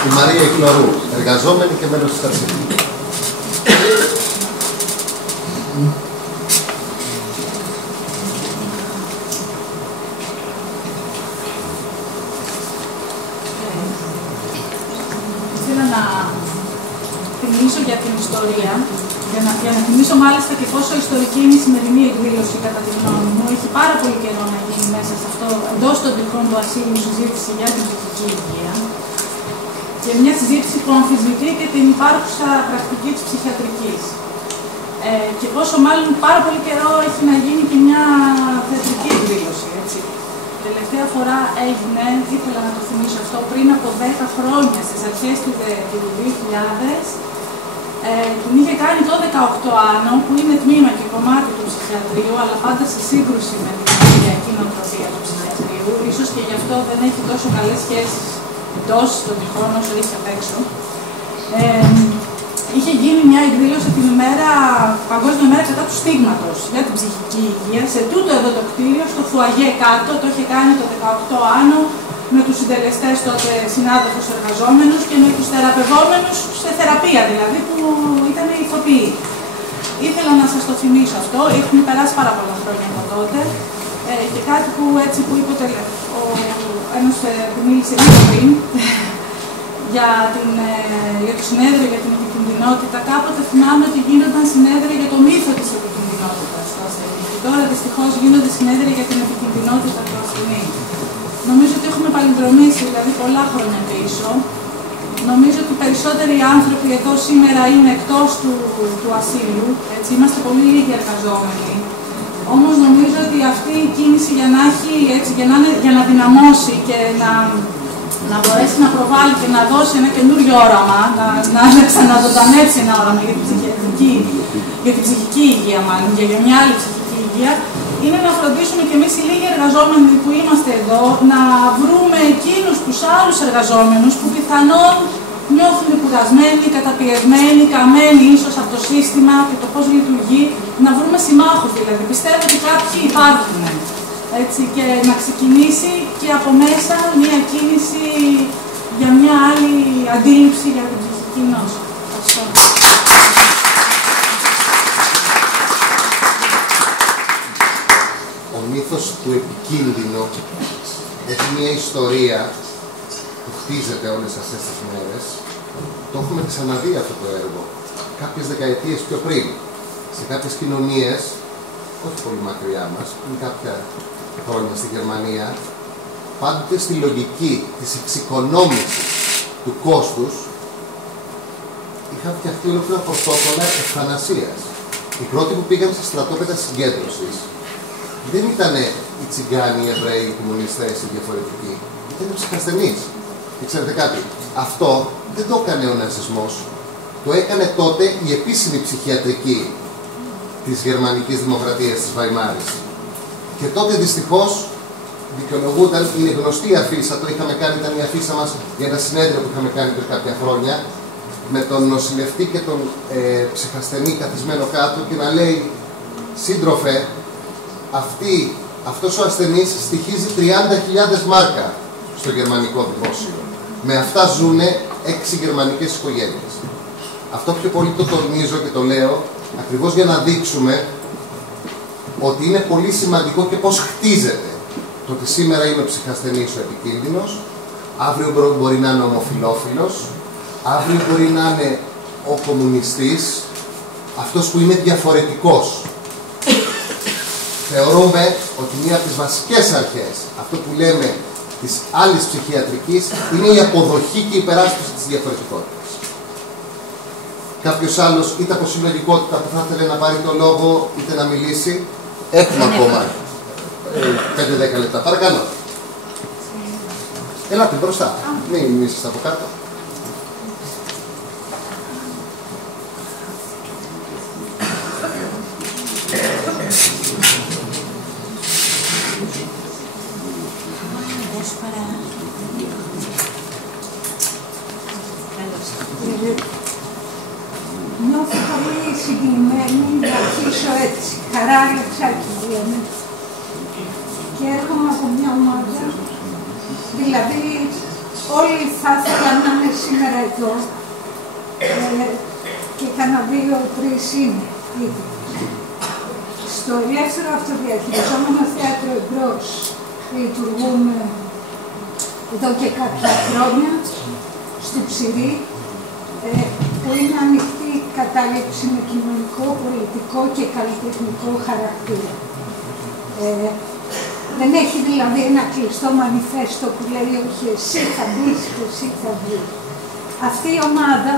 Η Μαρία Ικλωρού, εργαζόμενη και μέλος της ΑΣΥ. Ήθελα να θυμίσω για την ιστορία, για να θυμίσω μάλιστα και πόσο ιστορική είναι η σημερινή εκδήλωση κατά τη γνώμη μου. Έχει πάρα πολύ καιρό να γίνει μέσα σε αυτό, εντός των τυχών του ασύλου, συζήτηση για την ψυχική υγεία. Και μια συζήτηση που αμφισβητεί και την υπάρχουσα πρακτική της ψυχιατρικής. Και πόσο μάλλον πάρα πολύ καιρό έχει να γίνει και μια θεατρική εκδήλωση, έτσι. Τελευταία φορά έγινε, ήθελα να το θυμίσω αυτό, πριν από 10 χρόνια, στις αρχές του 2000, την είχε κάνει το 18άνω, που είναι τμήμα και κομμάτι του ψυχιατρίου, αλλά πάντα σε σύγκρουση με την ενεργειακή νοοτροπία του ψυχιατρίου. Ίσως και γι' αυτό δεν έχει τόσο καλές σχέσεις εντός των τυχών όσο έχει απ' έξω. Είχε γίνει μια εκδήλωση την Παγκόσμια Μέρα κατά του Στίγματος για την ψυχική υγεία, σε τούτο εδώ το κτίριο, στο φουαγέ κάτω, το είχε κάνει το 18άνω, με τους συντελεστές τότε συνάδελφους εργαζόμενους και με τους θεραπευόμενους σε θεραπεία δηλαδή, που ήταν ηθοποιοί. Ήθελα να σας το θυμίσω αυτό, έχουν περάσει πάρα πολλά χρόνια από τότε και κάτι που έτσι που είπε ένας που μίλησε λίγο πριν για το συνέδριο για την επικινδυνότητα. Κάποτε θυμάμαι ότι γίνονταν συνέδρια για το μύθο της επικινδυνότητας του ασθενή. Και τώρα δυστυχώς γίνονται συνέδρια για την επικινδυνότητα του ασθενή. Νομίζω ότι έχουμε παλινδρομήσει δηλαδή πολλά χρόνια πίσω. Νομίζω ότι οι περισσότεροι άνθρωποι εδώ σήμερα είναι εκτός του ασύλου. Έτσι, είμαστε πολύ λίγοι εργαζόμενοι. Όμως νομίζω ότι αυτή η κίνηση για να δυναμώσει και να μπορέσει να προβάλλει και να δώσει ένα καινούριο όραμα, να ξαναζωντανεύσει ένα όραμα για την ψυχική υγεία, μάλλον, για μια άλλη ψυχική υγεία, είναι να φροντίσουμε και εμείς οι λίγοι εργαζόμενοι που είμαστε εδώ, να βρούμε εκείνους τους άλλους εργαζόμενους που πιθανόν νιώθουν κουρασμένοι, καταπιεσμένοι, καμένοι ίσως από το σύστημα και το πώς λειτουργεί, να βρούμε συμμάχους δηλαδή. Πιστεύω ότι κάποιοι υπάρχουν. Έτσι, και να ξεκινήσει και από μέσα μια κίνηση για μια άλλη αντίληψη για την ψυχική νόσο. Ο μύθος του επικίνδυνου έχει μια ιστορία που χτίζεται όλες αυτές τις μέρες. Το έχουμε ξαναδεί αυτό το έργο κάποιες δεκαετίες πιο πριν. Σε κάποιες κοινωνίες, όχι πολύ μακριά μας, πριν κάποια χρόνια στη Γερμανία, πάντοτε στη λογική της εξοικονόμησης του κόστους είχαν φτιαχτεί ολόκληρα πρωτόκολλα ευθανασίας. Οι πρώτοι που πήγαν στα στρατόπεδα συγκέντρωσης δεν ήταν οι Τσιγκάνοι, οι Εβραίοι, οι κομμουνιστές, οι διαφορετικοί. Ήταν οι ψυχασθενείς. Και ξέρετε κάτι, αυτό δεν το έκανε ο ναζισμός. Το έκανε τότε η επίσημη ψυχιατρική της γερμανικής δημοκρατίας της Βαϊμάρης. Και τότε δυστυχώς δικαιολογούνταν, είναι γνωστή η αφίσα, το είχαμε κάνει, ήταν η αφίσα μας για ένα συνέδριο που είχαμε κάνει πριν κάποια χρόνια, με τον νοσηλευτή και τον ψυχασθενή καθισμένο κάτω και να λέει, σύντροφε, αυτός ο ασθενής στοιχίζει 30.000 μάρκα στο γερμανικό δημόσιο. Με αυτά ζουνε 6 γερμανικές οικογένειες. Αυτό πιο πολύ το τονίζω και το λέω, ακριβώς για να δείξουμε ότι είναι πολύ σημαντικό και πώς χτίζεται. Το ότι σήμερα είμαι ψυχασθενής ο επικίνδυνος, αύριο μπορεί να είναι ομοφυλόφιλος, αύριο μπορεί να είναι ο κομμουνιστής, αυτός που είναι διαφορετικός. Θεωρούμε ότι μία από τις βασικές αρχές, αυτό που λέμε της άλλης ψυχιατρικής, είναι η αποδοχή και η υπεράσπιση της διαφορετικότητας. Κάποιος άλλος, είτε από συλλογικότητα που θα ήθελε να πάρει το λόγο, είτε να μιλήσει, έχουμε ακόμα 5-10 λεπτά. Παρακαλώ. Ελάτε μπροστά. Μην είσαστε από κάτω. Νιώθω πολύ συγκινημένη να αρχίσω έτσι, χαρά λεξάκι λέμε. Και έρχομαι από μια ομάδα, δηλαδή όλοι θα ήθελαν να είναι σήμερα εδώ και κανένα 2-3 είναι ήδη. Στο ελεύθερο αυτοδιαχειριζόμενο θέατρο Εμπρός λειτουργούμε εδώ και κάποια χρόνια, στη Ψηρή, που είναι ανοιχτή κατάληψη με κοινωνικό, πολιτικό και καλλιτεχνικό χαρακτήρα. Δεν έχει δηλαδή ένα κλειστό μανιφέστο που λέει όχι εσύ θα μπεις και εσύ θα βγεις. Αυτή η ομάδα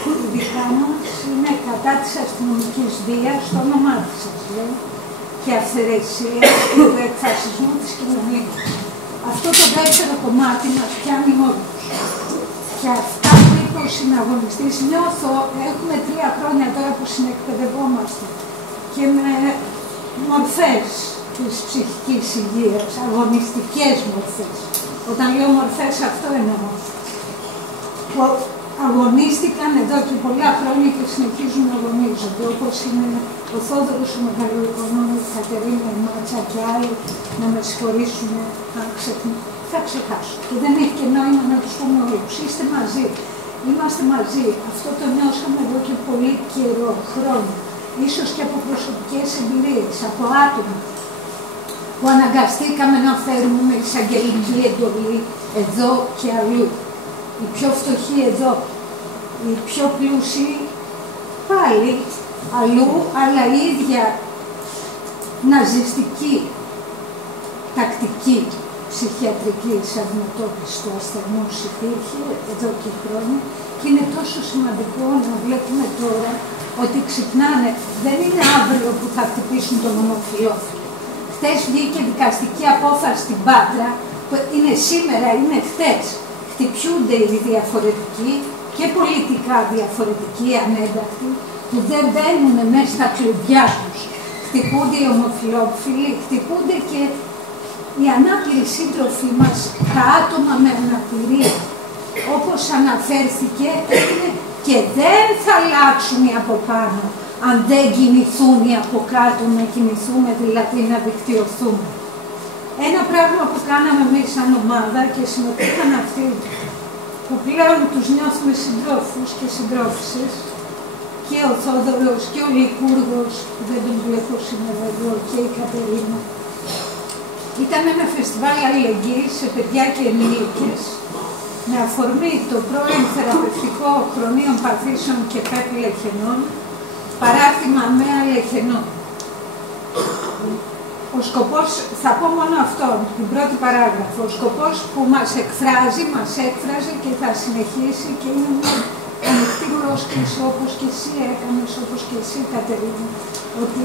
που η δικά μας είναι κατά της αστυνομικής βίας, στο όνομά της σας λέει, και αυθαιρεσίας και του εκφασισμού της κοινωνίας. Αυτό το δεύτερο κομμάτι μας πιάνει όλους. Και αυτά που ο συναγωνιστής νιώθω, έχουμε 3 χρόνια τώρα που συνεκπαιδευόμαστε και με μορφές της ψυχικής υγείας, αγωνιστικές μορφές. Όταν λέω μορφές, αυτό εννοώ. Που αγωνίστηκαν εδώ και πολλά χρόνια και συνεχίζουν να αγωνίζονται, όπως είναι ο Θόδωρος, ο Μεγαλοοικονόμου, η Κατερίνα, η Μάτσα και άλλοι, να με συγχωρήσουν αν θα ξεχάσω. Και δεν έχει και νόημα να τους πούμε όλους. Είστε μαζί. Είμαστε μαζί. Αυτό το νιώσαμε εδώ και πολύ καιρό, χρόνια. Ίσως και από προσωπικές εμπειρίες, από άτομα που αναγκαστήκαμε να φέρουμε με εισαγγελική εντολή εδώ και αλλού. Οι πιο φτωχοί εδώ, οι πιο πλούσιοι πάλι αλλού, αλλά η ίδια ναζιστική τακτική ψυχιατρικής αντιμετώπισης του ασθενούς υπήρχε εδώ και χρόνια και είναι τόσο σημαντικό να βλέπουμε τώρα ότι ξυπνάνε. Δεν είναι αύριο που θα χτυπήσουν τον ομοφυλόφιλο. Χτες βγήκε δικαστική απόφαση στην Πάτρα, που είναι σήμερα, είναι χτες. Χτυπιούνται οι διαφορετικοί και πολιτικά διαφορετικοί, ανέντακτοι, που δεν μπαίνουν μέσα στα κλουβιά τους. Χτυπούνται οι ομοφυλόφιλοι, χτυπούνται και οι ανάπηροι σύντροφοι μας, τα άτομα με αναπηρία. Όπως αναφέρθηκε, και δεν θα αλλάξουν οι από πάνω, αν δεν κινηθούν οι από κάτω, να κινηθούμε, δηλαδή να δικτυωθούμε. Ένα πράγμα που κάναμε εμείς σαν ομάδα και συμμετείχαν αυτοί που πλέον τους νιώθουμε συντρόφους και συντρόφισσες, και ο Θόδωρος και ο Λικούργος, που δεν τον βλέπω σήμερα εδώ, και η Κατερίνα. Ήταν ένα φεστιβάλ αλληλεγγύης σε παιδιά και ενήλικες, με αφορμή το πρώην θεραπευτικό χρονίων παθήσεων και κάτι λεχενών, παράρτημα ΜΕΑ λεχενών. Ο σκοπός, θα πω μόνο αυτό, την πρώτη παράγραφο, ο σκοπός που μας εκφράζει, μας έκφραζε και θα συνεχίσει και είναι μια ανοιχτή πρόσκληση όπως και εσύ έκανες, όπως και εσύ Κατερίνα, ότι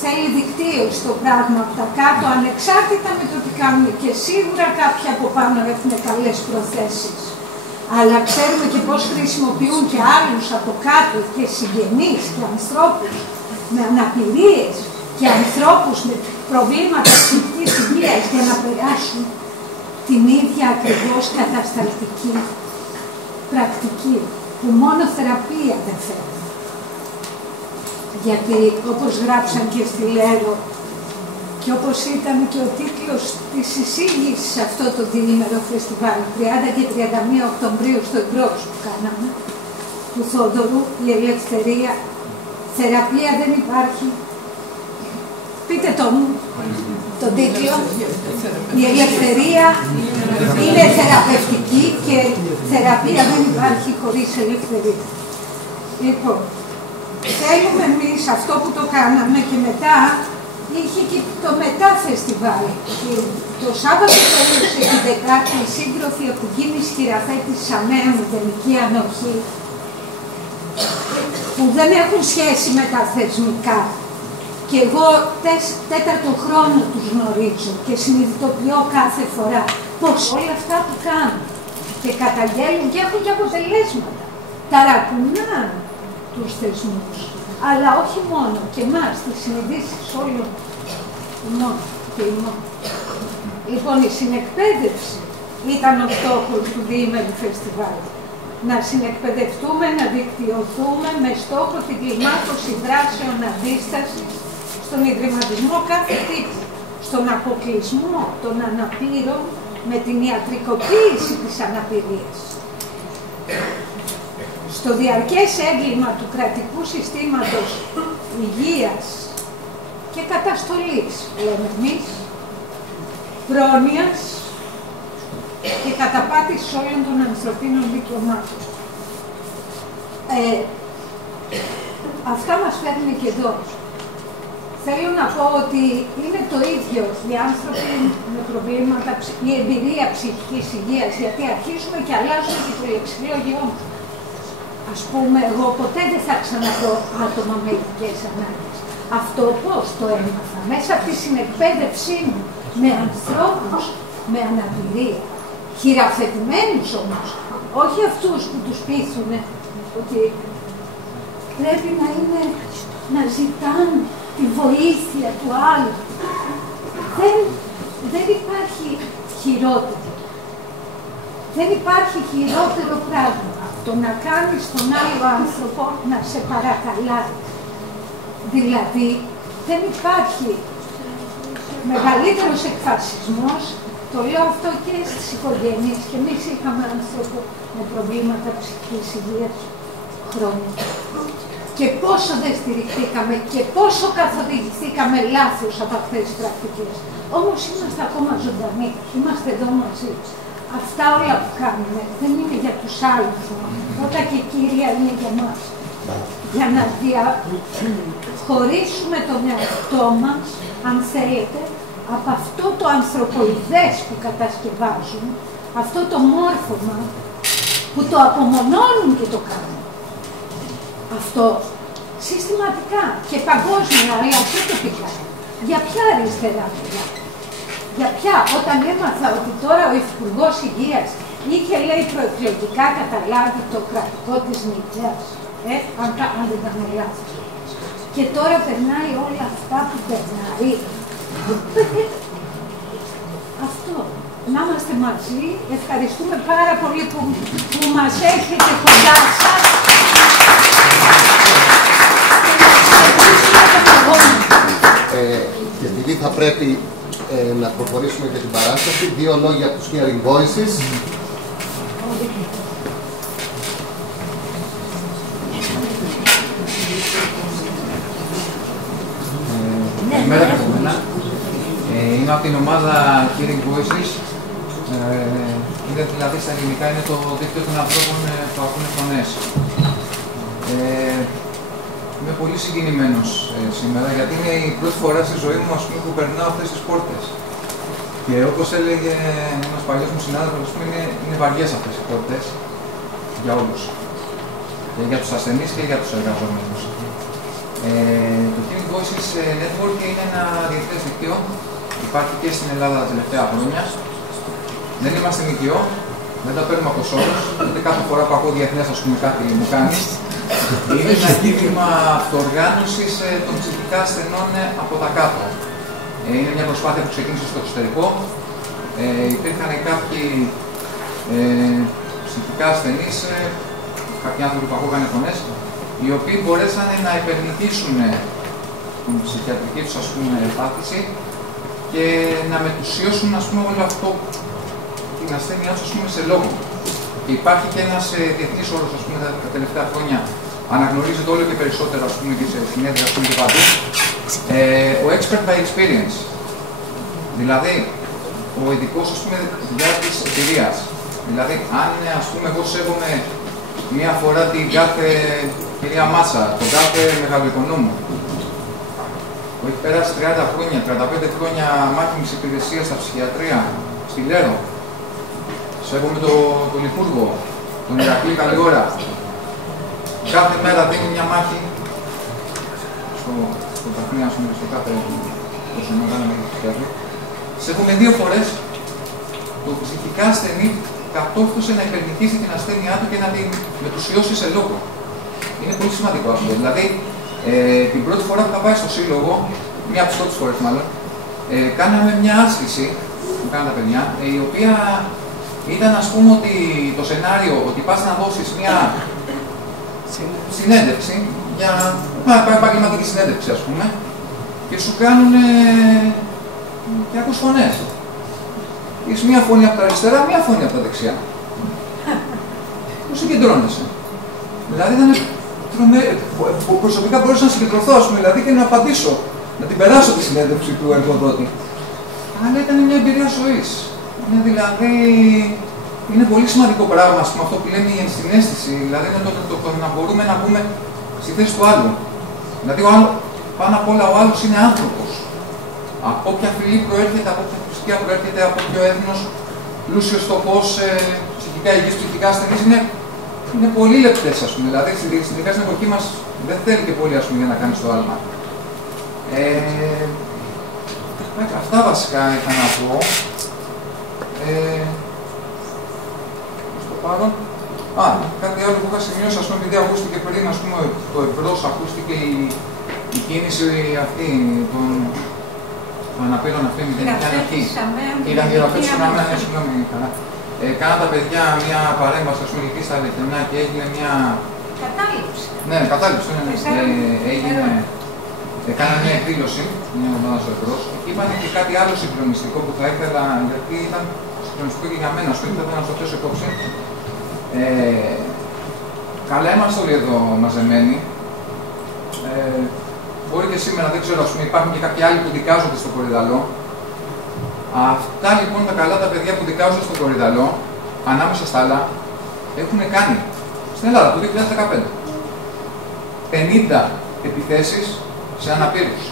θέλει δικτύωση το πράγμα από τα κάτω, ανεξάρτητα με το τι κάνουμε, και σίγουρα κάποιοι από πάνω έχουν καλές προθέσεις. Αλλά ξέρουμε και πώς χρησιμοποιούν και άλλους από κάτω και συγγενείς και ανθρώπους με αναπηρίες και ανθρώπους με προβλήματα ψυχικής υγείας για να περάσουν την ίδια ακριβώς κατασταλτική πρακτική που μόνο θεραπεία δεν φέρνει. Γιατί όπως γράψαν και στη Λέρο και όπως ήταν και ο τίτλος της εισήγησης σε αυτό το διήμερο φεστιβάλ, 30 και 31 Οκτωβρίου στο Εμπρός που κάναμε, του Θόδωρου, η ελευθερία, θεραπεία δεν υπάρχει, Πείτε το μου, τον τίτλο. Η ελευθερία είναι θεραπευτική και θεραπεία δεν υπάρχει χωρίς ελευθερία. Λοιπόν, θέλουμε εμείς αυτό που το κάναμε και μετά είχε και το μετά φεστιβάλ. Και το Σάββατο τέλειωσε την Δεκάτη οι σύντροφοι από την κίνηση χειραφέτης Σαμέα Μηδενική Ανοχή, που δεν έχουν σχέση με τα θεσμικά. Και εγώ τέταρτο χρόνο τους γνωρίζω και συνειδητοποιώ κάθε φορά πως όλα αυτά που κάνουν και καταγγέλνουν και έχουν και αποτελέσματα. Ταρακουνάν τους θεσμούς, αλλά όχι μόνο και εμάς, τις συνειδήσεις όλων ημών και ημών. Λοιπόν, η συνεκπαίδευση ήταν ο στόχος του διήμερου φεστιβάλ. Να συνεκπαιδευτούμε, να δικτυωθούμε με στόχο την κλιμάκωση δράσεων αντίστασης στον ιδρυματισμό κάθε τύπου, στον αποκλεισμό των αναπήρων με την ιατρικοποίηση της αναπηρίας. Στο διαρκές έγκλημα του κρατικού συστήματος υγείας και καταστολής, λέμε εμείς, πρόνοιας και καταπάτησης όλων των ανθρωπίνων δικαιωμάτων. Αυτά μας φέρνει και εδώ. Θέλω να πω ότι είναι το ίδιο οι άνθρωποι με προβλήματα, η εμπειρία ψυχικής υγείας, γιατί αρχίζουμε και αλλάζουμε και το λεξιλόγιό μας. Ας πούμε, εγώ ποτέ δεν θα ξαναδώ άτομα με ειδικές ανάγκες. Αυτό πώς το έμαθα, μέσα από τη συνεκπαίδευσή μου, με ανθρώπους με αναπηρία, χειραφετημένους όμως, όχι αυτούς που τους πείθουν ότι πρέπει να ζητάνε τη βοήθεια του άλλου. Δεν υπάρχει χειρότερο. Δεν υπάρχει χειρότερο πράγμα. Το να κάνεις τον άλλο άνθρωπο να σε παρακαλάει. Δηλαδή, δεν υπάρχει μεγαλύτερος εκφασισμός. Το λέω αυτό και στις οικογένειες. Και εμείς είχαμε άνθρωπο με προβλήματα ψυχικής υγείας χρόνια. Και πόσο δεν στηριχθήκαμε και πόσο καθοδηγηθήκαμε λάθος από αυτές τις πρακτικές. Όμως είμαστε ακόμα ζωντανοί, είμαστε εδώ μαζί. Αυτά όλα που κάνουμε δεν είναι για τους άλλους, πρώτα και κύρια είναι για μας. Για να διαχωρίσουμε τον εαυτό μας, αν θέλετε, από αυτό το ανθρωποειδές που κατασκευάζουν, αυτό το μόρφωμα που το απομονώνουν και το κάνουν. Αυτό συστηματικά και παγκόσμια, αλλά και τοπικά. Για ποια αριστερά μιλάω? Για ποια? Όταν έμαθα ότι τώρα ο Υφυπουργός Υγείας είχε, λέει, προεκλογικά καταλάβει το κρατικό της νοικιάς, αν δεν κάνω λάθος. Και τώρα περνάει όλα αυτά που περνάει. Αυτό. Να είμαστε μαζί. Ευχαριστούμε πάρα πολύ που μας έχετε κοντά σας. Και επειδή θα πρέπει να προχωρήσουμε και την παράσταση, δύο λόγια από τους Hearing Voices. Καλημέρα και από μένα. Είμαι από την ομάδα Hearing Voices. Είναι δηλαδή στα ελληνικά είναι το δίκτυο των ανθρώπων που ακούνε φωνές. Είμαι πολύ συγκινημένος σήμερα, γιατί είναι η πρώτη φορά στη ζωή μου που περνάω αυτές τις πόρτες. Και όπως έλεγε ένας παλιός μου συνάδελφος, είναι βαριές αυτές οι πόρτες για όλους. Και για τους ασθενείς και για τους εργαζόμενους. Το Hearing Voices Network είναι ένα διεθνές δίκτυο. Υπάρχει και στην Ελλάδα τα τελευταία χρόνια. Δεν είμαστε νοικιό, δεν τα παίρνουμε από σώρους, ούτε κάθε φορά που ακούω διεθνές, κάτι μου κάνει. Είναι ένα κίνημα αυτοοργάνωσης των ψυχικά ασθενών από τα κάτω. Είναι μια προσπάθεια που ξεκίνησε στο εξωτερικό. Υπήρχαν κάποιοι ψυχικά ασθενείς, κάποιοι άνθρωποι που ακούγανε φωνές, οι οποίοι μπορέσαν να υπερνικήσουν την ψυχιατρική τους πάθηση και να μετουσιώσουν όλο αυτό, την ασθένειά τους σε λόγο. Και υπάρχει και ένας διεθνής όρος τα τελευταία χρόνια αναγνωρίζεται όλο και περισσότερο, ας πούμε, και σε συνέδρια, ας πούμε, και παντού, ο expert by experience. Δηλαδή, ο ειδικός, ας πούμε, για της εμπειρίας. Δηλαδή, αν, ας πούμε, εγώ σέβομαι μία φορά την κάθε κυρία Μάτσα, τον κάθε μεγαλοοικονόμο, που έχει περάσει 30 χρόνια, 35 χρόνια μάχημης υπηρεσίας στα ψυχιατρία, στη Λέρο. Σέβομαι τον Λιχούργο, τον Ηρακλή καλή ώρα. Κάθε μέρα δίνει μια μάχη στο Ταχνία, στο κάθε τόσο μεγάλο ψυχιατρή. Σέβομαι 2 φορές το ψυχικά ασθενή κατόρθωσε να υπερνικήσει την ασθένειά του και να την μετουσιώσει σε λόγο. Είναι πολύ σημαντικό αυτό. Δηλαδή, την πρώτη φορά που θα πάει στο σύλλογο, μία από τις πρώτες φορές μάλλον, κάναμε μια άσκηση που κάνουν τα παιδιά, η οποία ήταν, ας πούμε, ότι το σενάριο ότι πας να δώσεις μια συνέντευξη, για επαγγελματική συνέντευξη, ας πούμε, και σου κάνουν και ακούς φωνές. Είσαι μία φωνή από τα αριστερά, μία φωνή από τα δεξιά. Πώς συγκεντρώνεσαι. Δηλαδή ήταν προσωπικά μπορούσα να συγκεντρωθώ, ας πούμε, δηλαδή, και να απαντήσω, να την περάσω τη συνέντευξη του εργοδότη. Αλλά ήταν μια εμπειρία ζωής. Είναι δηλαδή, είναι πολύ σημαντικό πράγμα, ας πούμε, αυτό που λένε η ενσυναίσθηση, δηλαδή να μπορούμε να μπούμε στη θέση του άλλου. Δηλαδή, πάνω απ' όλα ο άλλος είναι άνθρωπος. Από όποια φυλή προέρχεται, από όποια θρησκεία προέρχεται, από όποιο έθνος, πλούσιος τοπός, ψυχικά υγιής, ψυχικά ασθενής, είναι πολύ λεπτές, ας πούμε. Δηλαδή, συνδικά στην εποχή μας δεν θέλει και πολύ, ας πούμε, για να κάνεις το άλμα. Αυτά βασικά είχα να πω. Στο παρόν. Κάτι άλλο που είχα σημειώσει, ας πούμε, επειδή ακούστηκε πριν, ας πούμε, το εμπρός, ακούστηκε η κίνηση αυτή των αναπήρων αυτή με την αναρχή. Ήταν η γραφή της Σαμέα, συγγνώμη, καλά. Κάναν τα παιδιά μια παρέμβαση, ας πούμε, εκεί στα Λεκενά και έγινε μια... Κατάληψη. Ναι, κατάληψη. Έγινε... Κάνανε μια εκδήλωση, μια εβδομάδα στο εμπρός. Εκεί είπαν και κάτι άλλο συγκλονιστικό που θα ήθελα, γιατί ήταν συγκλονιστικό και για μένα, θα ήθελα να το θέσω υπόψη. Καλά είμαστε όλοι εδώ μαζεμένοι. Μπορεί και σήμερα, δεν ξέρω, ας πούμε, υπάρχουν και κάποιοι άλλοι που δικάζονται στο Κορυδαλό. Αυτά λοιπόν τα καλά τα παιδιά που δικάζονται στο Κορυδαλό, ανάμεσα στα άλλα, έχουν κάνει στην Ελλάδα το 2015 50 επιθέσεις σε αναπήρους.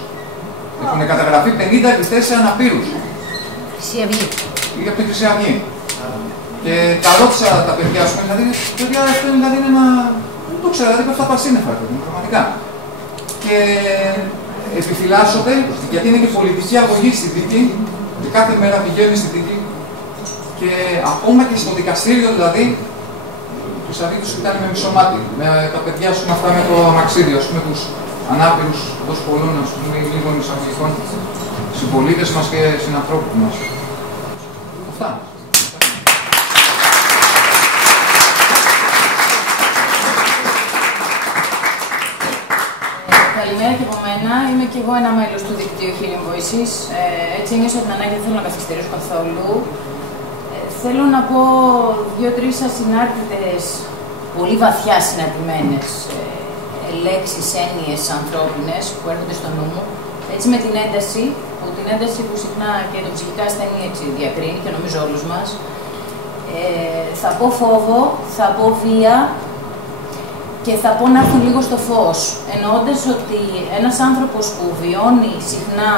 Έχουν καταγραφεί 50 επιθέσεις σε αναπήρους. Χρυσή Αυγή. Ή από τη Χρυσή Αυγή. Και τα ρώτησα τα παιδιά, ας πούμε, δηλαδή, παιδιά, αυτό δηλαδή είναι ένα... Δεν το ξέρω, δηλαδή πέφτω από τα σύννεφα, πραγματικά. Και επιφυλάσσονται, γιατί είναι και πολιτική αγωγή στη δίκη, και κάθε μέρα πηγαίνει στη δίκη, και ακόμα και στο δικαστήριο, δηλαδή, η Χρυσή τους ήταν με μισό μάτι. Με τα παιδιά, ας πούμε, αυτά με το αμαξίδιο, ας πούμε, τους ανάπηρους τόσο πολλών, ας πούμε, λίγων εισαγωγικών συμπολίτες μας και συνανθρώπους μας. Αυτά. Καλημέρα και από μένα. Είμαι και εγώ ένα μέλος του δικτύου Healing Voices. Έτσι ένιωσα την ανάγκη, δεν θέλω να καθυστερήσω καθόλου. Θέλω να πω 2-3 ασυνάρτητες, πολύ βαθιά συναρτημένες λέξεις, έννοιες ανθρώπινες που έρχονται στο νου μου. Έτσι με την ένταση που συχνά και το ψυχικά ασθενή έτσι διακρίνει και νομίζω όλους μας. Θα πω φόβο, θα πω βία, και θα πω να έρθουν λίγο στο φως, εννοώντας ότι ένας άνθρωπος που βιώνει συχνά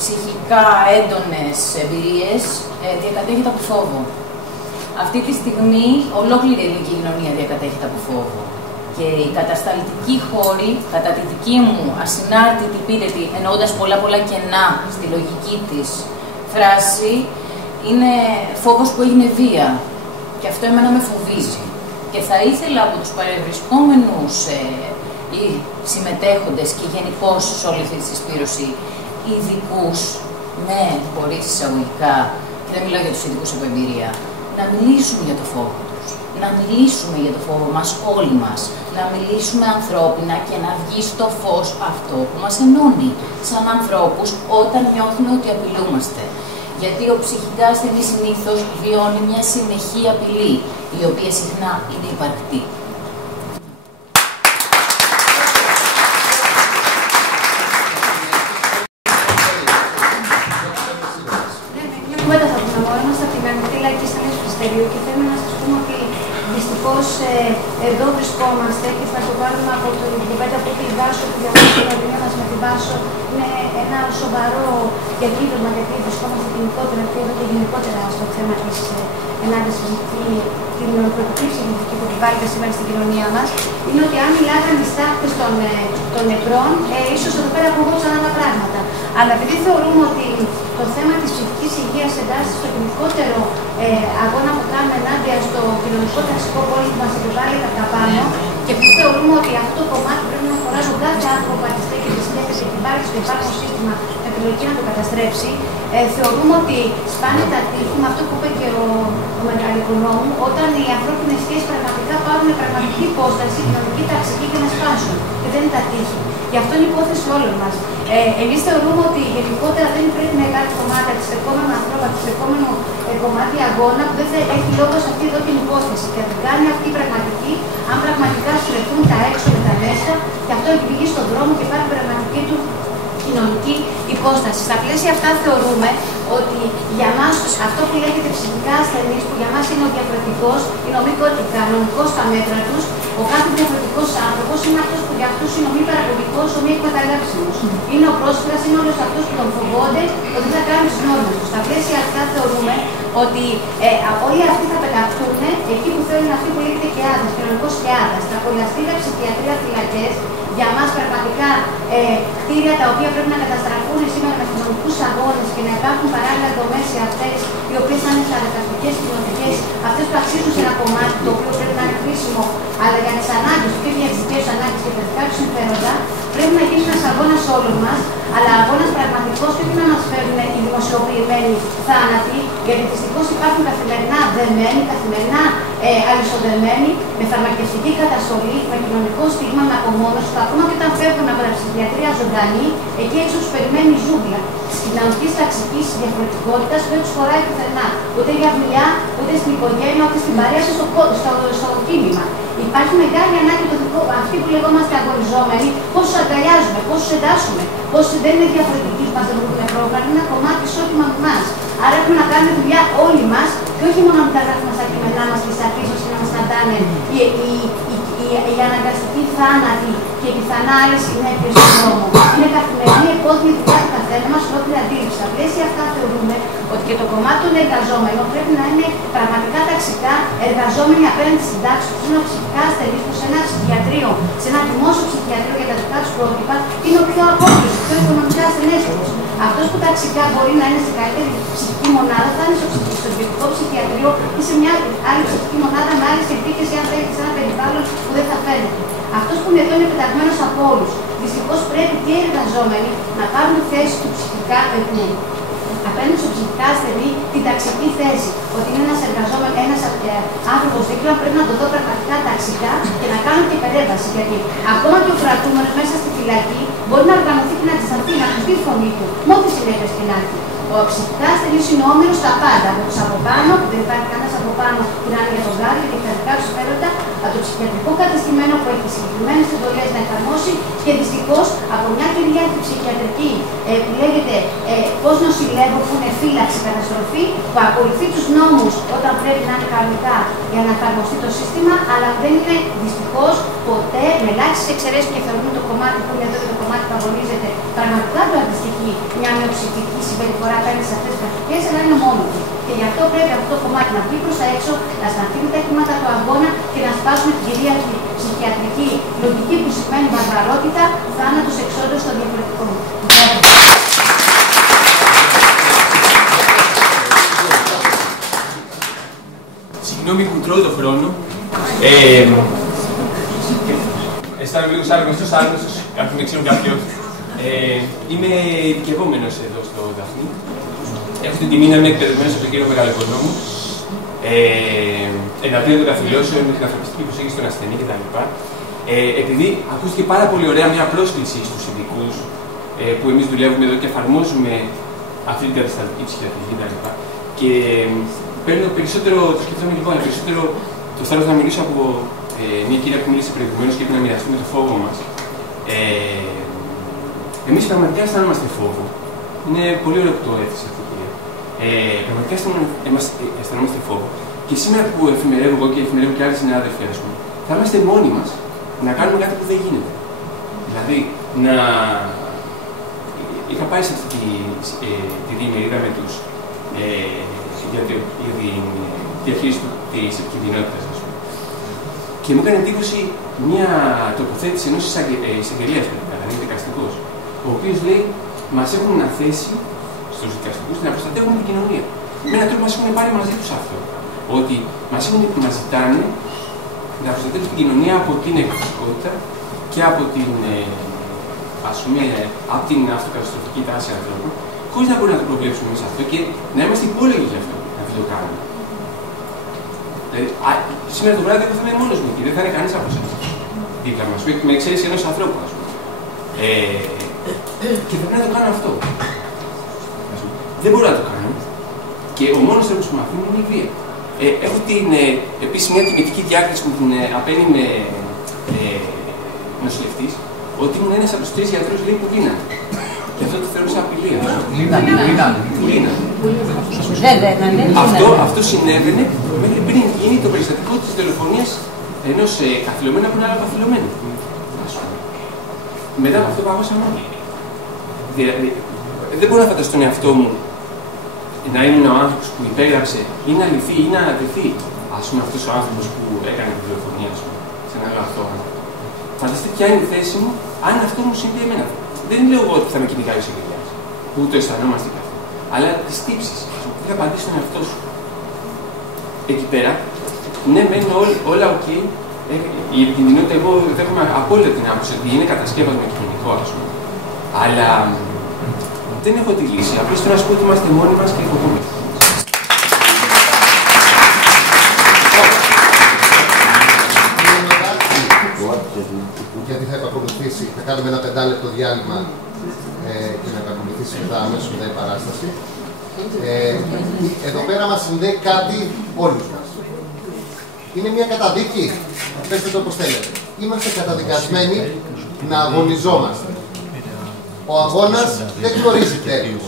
ψυχικά έντονες εμπειρίες διακατέχεται από φόβο. Αυτή τη στιγμή ολόκληρη η ελληνική κοινωνία διακατέχεται από φόβο. Και οι κατασταλτικοί χώροι, κατά τη δική μου ασυνάρτητη επίτετη, εννοώντας πολλά κενά στη λογική της φράση, είναι φόβος που έγινε βία. Και αυτό εμένα με φοβίζει. Και θα ήθελα από τους παρευρισκόμενους ή συμμετέχοντες και γενικώς σε όλη αυτή τη συσπήρωση ειδικούς, με χωρίς εισαγωγικά, και δεν μιλάω για τους ειδικούς από εμπειρία, να μιλήσουμε για το φόβο τους, να μιλήσουμε για το φόβο μας όλοι μας, να μιλήσουμε ανθρώπινα και να βγει στο φως αυτό που μας ενώνει σαν ανθρώπους όταν νιώθουμε ότι απειλούμαστε. Γιατί ο ψυχικά ασθενής συνήθως βιώνει μια συνεχή απειλή, η οποία συχνά είναι υπαρκτή. εδώ βρισκόμαστε και θα το πάρουμε από την κουβέντα που έχει η Βάσο, που διαβάζει την οδηγία μας με τη Βάσο. Είναι ένα σοβαρό κεντρίδωμα, γιατί βρισκόμαστε γενικότερα και εδώ και γενικότερα στο θέμα της ενάντια την νοοτροπική ψυχική που επιβάλλεται σήμερα στην κοινωνία μας. Είναι ότι αν μιλάγαν οι στάχτες των νεκρών, ίσως εδώ πέρα ακουγόντουσαν άλλα πράγματα. Αλλά επειδή θεωρούμε ότι το θέμα της ψυχικής υγείας εντάσσεται στο γενικότερο αγώνα που κάνουμε ενάντια στο κοινωνικό ταξικό πόλεμο που μας επιβάλλει κατά πάνω, και επειδή θεωρούμε ότι αυτό το κομμάτι πρέπει να αφορά στον κάθε άνθρωπο που αντιστέκει τη σχέση και υπάρχει στο υπάρχον σύστημα με τη λογική να το καταστρέψει, θεωρούμε ότι σπάνε τα τείχη με αυτό που είπε και ο μεγαλοοικονόμου, όταν οι ανθρώπινες σχέσεις πραγματικά πάρουν πραγματική υπόσταση, κοινωνική, ταξική και να σπάσουν. Και δεν είναι τα τείχη. Γι' αυτό είναι η υπόθεση όλων μας. Εμείς θεωρούμε ότι γενικότερα δεν πρέπει να υπάρχει κομμάτι αντιστεκόμενο ανθρώπου, αντιστεκόμενο κομμάτι αγώνα που δεν θα έχει λόγο σε αυτή εδώ την υπόθεση. Και αν κάνει αυτή η πραγματική, αν πραγματικά στρεφούν τα έξω με τα μέσα, και αυτό εκπηγεί στον δρόμο και υπάρχει πραγματική του κοινωνική υπόσταση. Στα πλαίσια αυτά θεωρούμε ότι για μας αυτό που λέγεται ψυχικά ασθενής, που για μας είναι ο διαφορετικός, είναι ο μη κανονικός στα μέτρα τους, ο κάθε διαφορετικός άνθρωπος είναι αυτός που για αυτούς είναι ο μη παραγωγικός, ο μη εκμεταλλεύσιμος. Είναι ο πρόσφυγας, είναι όλος αυτός που τον φοβόνται ότι θα κάνει τις νόρμες τους. Στα πλαίσια αυτά θεωρούμε ότι όλοι αυτοί θα πεταχτούν εκεί που θέλουν αυτοί που λέγεται και άδες, κοινωνικός και άδες, τα πολυαστήρια, ψυχιατρία, φυλακές. Για μας πραγματικά κτίρια τα οποία πρέπει να καταστραφούν σήμερα με κοινωνικούς αγώνες και να υπάρχουν παράλληλα δομές σε αυτές, οι οποίες θα είναι χαρακτηριστικές, κοινωνικές, αυτές που αξίζουν σε ένα κομμάτι το οποίο πρέπει να είναι χρήσιμο, αλλά για τις ανάγκες και για τις δικές ανάγκες και τα δικά τους συμφέροντα, πρέπει να γίνει ένας αγώνας όλων μας, αλλά αγώνας πραγματικός και όχι να μας φέρουν οι δημοσιοποιημένοι θάνατοι, γιατί δυστυχώς υπάρχουν καθημερινά δεμένοι, καθημερινά αλυσοδεμένοι, με φαρμακευτική καταστολή, με κοινωνικό στίγμα, με απομόνωση, που ακόμα και όταν φεύγουν από τα ψυχιατρία ζωντανοί, εκεί έξω τους περιμένει η ζούγκλα της κοινωνικής ταξικής διαφορετικότητας που δεν τους χωράει πουθενά. Ούτε για δουλειά, ούτε στην οικογένεια, ούτε στην παρέα, στο κίνημα. Υπάρχει μεγάλη ανάγκη αυτοί που λεγόμαστε αγωνιζόμενοι, πόσους αγκαλιάζουμε, πόσους εντάσσουμε, πόσοι δεν είναι διαφορετικοί που μας δημιουργούν πρόβλημα, είναι ένα κομμάτι ισότιμα με εμάς. Άρα έχουμε να κάνουμε δουλειά όλοι μας και όχι μόνο να τα γράφουμε στα κείμενά μας και στις αφήσεις και να μας κρατάνε οι αναγκαστικοί θάνατοι και πιθανά άλλες συνέπειες στον δρόμο. Είναι καθημερινή επώδυνη δουλειά του καθένα μας, ολόκληρη αντίληψη. Στα πλαίσια αυτά θεωρούμε ότι και το κομμάτι των εργαζόμενων πρέπει να είναι πραγματικά ταξικά εργαζόμενοι απέναντι στην τάξη του. Είναι ψυχικά ασθενείς που σε ένα ψυχιατρίο, σε ένα δημόσιο ψυχιατρίο για τα δικά του πρότυπα, είναι ο πιο απόκλειστος, ο πιο οικονομικά ασθενέστερος. Αυτός που ταξικά μπορεί να είναι σε καλύτερη ψυχική μονάδα, θα είναι στο ιδιωτικό ψυχιατρίο ή σε μια άλλη ψυχική μονάδα με άλλες συνθήκες ή αν θέλετε σε ένα περιβάλλον που δεν θα φαίνεται. Αυτός που είναι εδώ είναι πεταγμένος από όλους. Δυστυχώς πρέπει και οι εργαζόμενοι να πάρουν θέση του ψυχικά απέναντι στο ψυχικά ασθενή την ταξική θέση. Ότι είναι ένας εργαζόμενος, ένας άνθρωπος δίπλα, πρέπει να το δω πραγματικά ταξικά και να κάνω και περέβαση. Γιατί ακόμα και ο κρατούμενος μέσα στη φυλακή μπορεί να οργανωθεί και να αντισταθεί, να ακουστεί η φωνή του. Με ό,τι συνέπειες και να έχει. Ο ψυχικά ασθενής είναι όμοιρος στα πάντα. Από τους από πάνω, που δεν υπάρχει κανένας από πάνω που να είναι για τον γάδι και τα δικά του συμφέροντα, από το ψυχιατρικό κατεστημένο που έχει συγκεκριμένες εντολές να εφαρμόσει και δυστυχώς από μια κυρία ψυχιατρική που λέγεται πώς νοσηλεύω, που είναι φύλαξη, καταστροφή, που ακολουθεί τους νόμους όταν πρέπει να είναι κανονικά για να εφαρμοστεί το σύστημα, αλλά δεν είναι δυστυχώς ποτέ με ελάχιστες εξαιρέσεις και θεωρούμε το κομμάτι που είναι εδώ και το κομμάτι που αγωνίζεται πραγματικά το αντιστοιχεί μια μειοψηφική συμπεριφορά απέναντι σε αυτές τις πρακτικές, αλλά είναι μόνο του. Και γι' αυτό πρέπει αυτό το κομμάτι να βγει προς τα έξω, να σταθεί τα κύματα του αγώνα και να σπάσουμε την κυρίαρχη ψυχιατρική λογική που σημαίνει βαρβαρότητα, θάνατος, εξόντως των διαφορετικών. Συγγνώμη που τρώω το χρόνο. Αισθάνομαι λίγο σαν άγνωστος, κάποιοι με ξέρουν κάποιοι όχι. Είμαι ειδικευόμενος εδώ στο Δαφνί. Έχω την τιμή να είμαι εκπαιδευμένος από τον κύριο Μεγαλοοικονόμου. Εναντίον των καθυλώσεων, με την ανθρωπιστική προσέγγιση στον ασθενή κτλ. Επειδή ακούστηκε πάρα πολύ ωραία μια πρόσκληση στους ειδικούς που εμείς δουλεύουμε εδώ και εφαρμόζουμε αυτή την καταστατική ψυχιατρική κτλ. Και παίρνω περισσότερο, το σκέφτομαι λοιπόν, περισσότερο το θέλω να μιλήσω από μια κυρία που μίλησε προηγουμένως και να μοιραστούμε το φόβο μας. Εμείς πραγματικά αισθανόμαστε φόβο. Είναι πολύ ωραίο που το έθεσε αυτή η κυρία. Πραγματικά αισθανόμαστε φόβο. Και σήμερα που εφημερεύω εγώ και εφημερεύω και άλλοι συνάδελφοι, ας πούμε, θα είμαστε μόνοι μας να κάνουμε κάτι που δεν γίνεται. Δηλαδή, είχα πάει σε αυτή τη διημερίδα με τους για τη διαχείριση της επικινδυνότητας, ας πούμε. Και μου έκανε εντύπωση μια τοποθέτηση ενός εισαγγελίας, δηλαδή δικαστικός, ο οποίος λέει: μας έχουν αναθέσει στους δικαστικούς να προστατεύουν την κοινωνία. Με έναν τρόπο μας έχουν πάρει μαζί τους αυτό. Ότι μας ζητάνε να προστατεύουν την κοινωνία από την εκπαιδευτικότητα και από την, από την αυτοκαταστροφική τάση ανθρώπων, χωρίς να μπορούμε να το προβλέψουμε εμείς αυτό και να είμαστε υπόλογοι γι' αυτό, να το κάνουμε. Δηλαδή, σήμερα το βράδυ εγώ θα είμαι μόνος μου και δεν θα είναι κανείς από εσάς δίπλα μας, με εξαίρεση ενός ανθρώπου, ας πούμε. Και πρέπει να το κάνω αυτό. Δεν μπορώ να το κάνω. Και ο μόνος τρόπος που με αφήνει είναι η βία. Έχω επίσης μια τιμητική διάκριση που την απένει με νοσηλευτής, ότι ήμουν ένας από τους 3 γιατρούς που λύνανε. Και αυτό το θεωρώ σαν απειλή. Που λύνανε. Αυτό συνέβαινε μέχρι πριν γίνει το περιστατικό της δολοφονίας ενός καθυλωμένου από ένα άλλο καθυλωμένο. Μετά από αυτό παγώσαμε όλοι. Δηλαδή, δεν μπορώ να φανταστώ τον εαυτό μου να ήμουν ο άνθρωπος που υπέγραψε ή να λυθεί ή να δεθεί, ας πούμε, αυτός ο άνθρωπος που έκανε τη δολοφονία, ας πούμε, σε ένα αγαθό άνθρωπο. Φανταστείτε ποια είναι η θέση μου αν αυτό μου συμβεί εμένα. Δεν λέω εγώ ότι θα με κυνηγάει ο εισαγγελιάς, που το αισθανόμαστε και αυτό. Αλλά τις τύψεις, τι θα απαντήσει στον εαυτό σου. Εκεί πέρα, ναι, μένουν όλα οκ. Η επικινδυνότητα, εγώ δέχομαι απόλυτα την άποψη ότι είναι κατασκεύασμα κοινωνικό, ας πούμε. Αλλά δεν έχω τη λύση. Απλώς θέλω να σου πω ότι είμαστε μόνοι μας και οικοδόμοι. Γιατί θα επακολουθήσει, θα κάνουμε ένα 5 λεπτό διάλειμμα και να επακολουθήσει μετά αμέσως μετά η παράσταση. Εδώ πέρα μας συνδέει κάτι όλους μας. Είναι μια καταδίκη. Πέστε το όπως θέλετε. Είμαστε καταδικασμένοι να αγωνιζόμαστε. Ο αγώνας δεν γνωρίζει τέλος.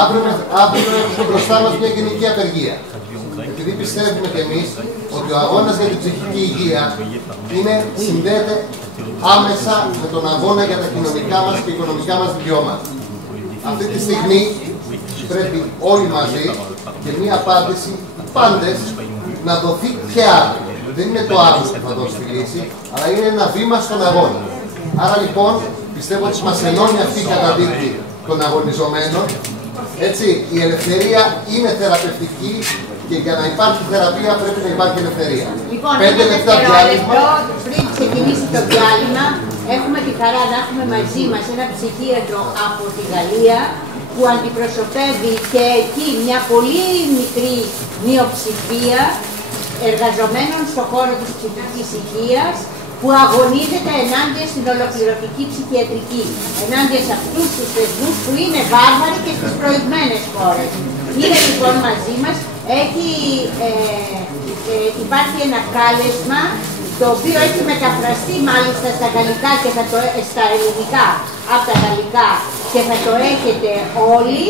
Αύριο έχουμε μπροστά μας μια γενική απεργία. Επειδή πιστεύουμε κι εμείς ότι ο αγώνας για την ψυχική υγεία συνδέεται άμεσα με τον αγώνα για τα κοινωνικά μας και οικονομικά μας δικαιώματα. Αυτή τη στιγμή πρέπει όλοι μαζί και μια απάντηση, πάντες, να δοθεί και αύριο. Δεν είναι το αύριο που θα δώσει τη λύση, αλλά είναι ένα βήμα στον αγώνα. Άρα λοιπόν, πιστεύω ότι μας ενώνει αυτή η καταδίκη των αγωνιζομένων. Έτσι, η ελευθερία είναι θεραπευτική και για να υπάρχει θεραπεία πρέπει να υπάρχει ελευθερία. Λοιπόν, 5 λεπτά διάλειμμα. Πριν ξεκινήσει το διάλειμμα, έχουμε τη χαρά να έχουμε μαζί μας ένα ψυχίατρο από τη Γαλλία που αντιπροσωπεύει και εκεί μια πολύ μικρή μειοψηφία εργαζομένων στον χώρο της ψυχικής υγείας που αγωνίζεται ενάντια στην ολοκληρωτική ψυχιατρική, ενάντια σε αυτούς τους θεσμούς που είναι βάρβαροι και στις προηγμένες χώρες. Είναι λοιπόν μαζί μας, υπάρχει ένα κάλεσμα το οποίο έχει μεταφραστεί μάλιστα στα γαλλικά και στα ελληνικά από τα γαλλικά και θα το έχετε όλοι.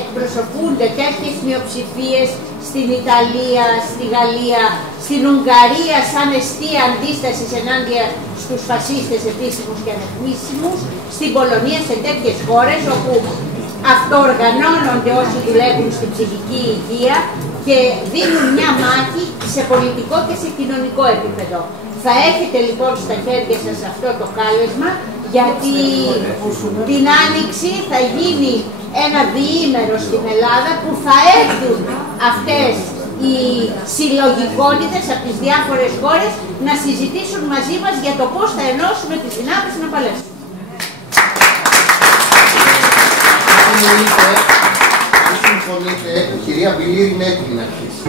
Εκπροσωπούνται τέτοιες μειοψηφίες στην Ιταλία, στη Γαλλία, στην Ουγγαρία σαν αιστεία αντίστασης ενάντια στους φασίστες επίσημους και ανεπίσημους, στην Πολωνία, σε τέτοιες χώρες όπου αυτοοργανώνονται όσοι δουλεύουν στην ψυχική υγεία και δίνουν μια μάχη σε πολιτικό και σε κοινωνικό επίπεδο. Θα έχετε λοιπόν στα χέρια σας αυτό το κάλεσμα, γιατί την Άνοιξη θα γίνει ένα διήμερο στην Ελλάδα που θα έρθουν αυτές οι συλλογικότητες από τις διάφορες χώρες να συζητήσουν μαζί μας για το πώς θα ενώσουμε τις δυνάμεις να παλέψουμε. Συμφωνείτε, η κυρία Μπιλήρη είναι έτοιμη να αρχίσει.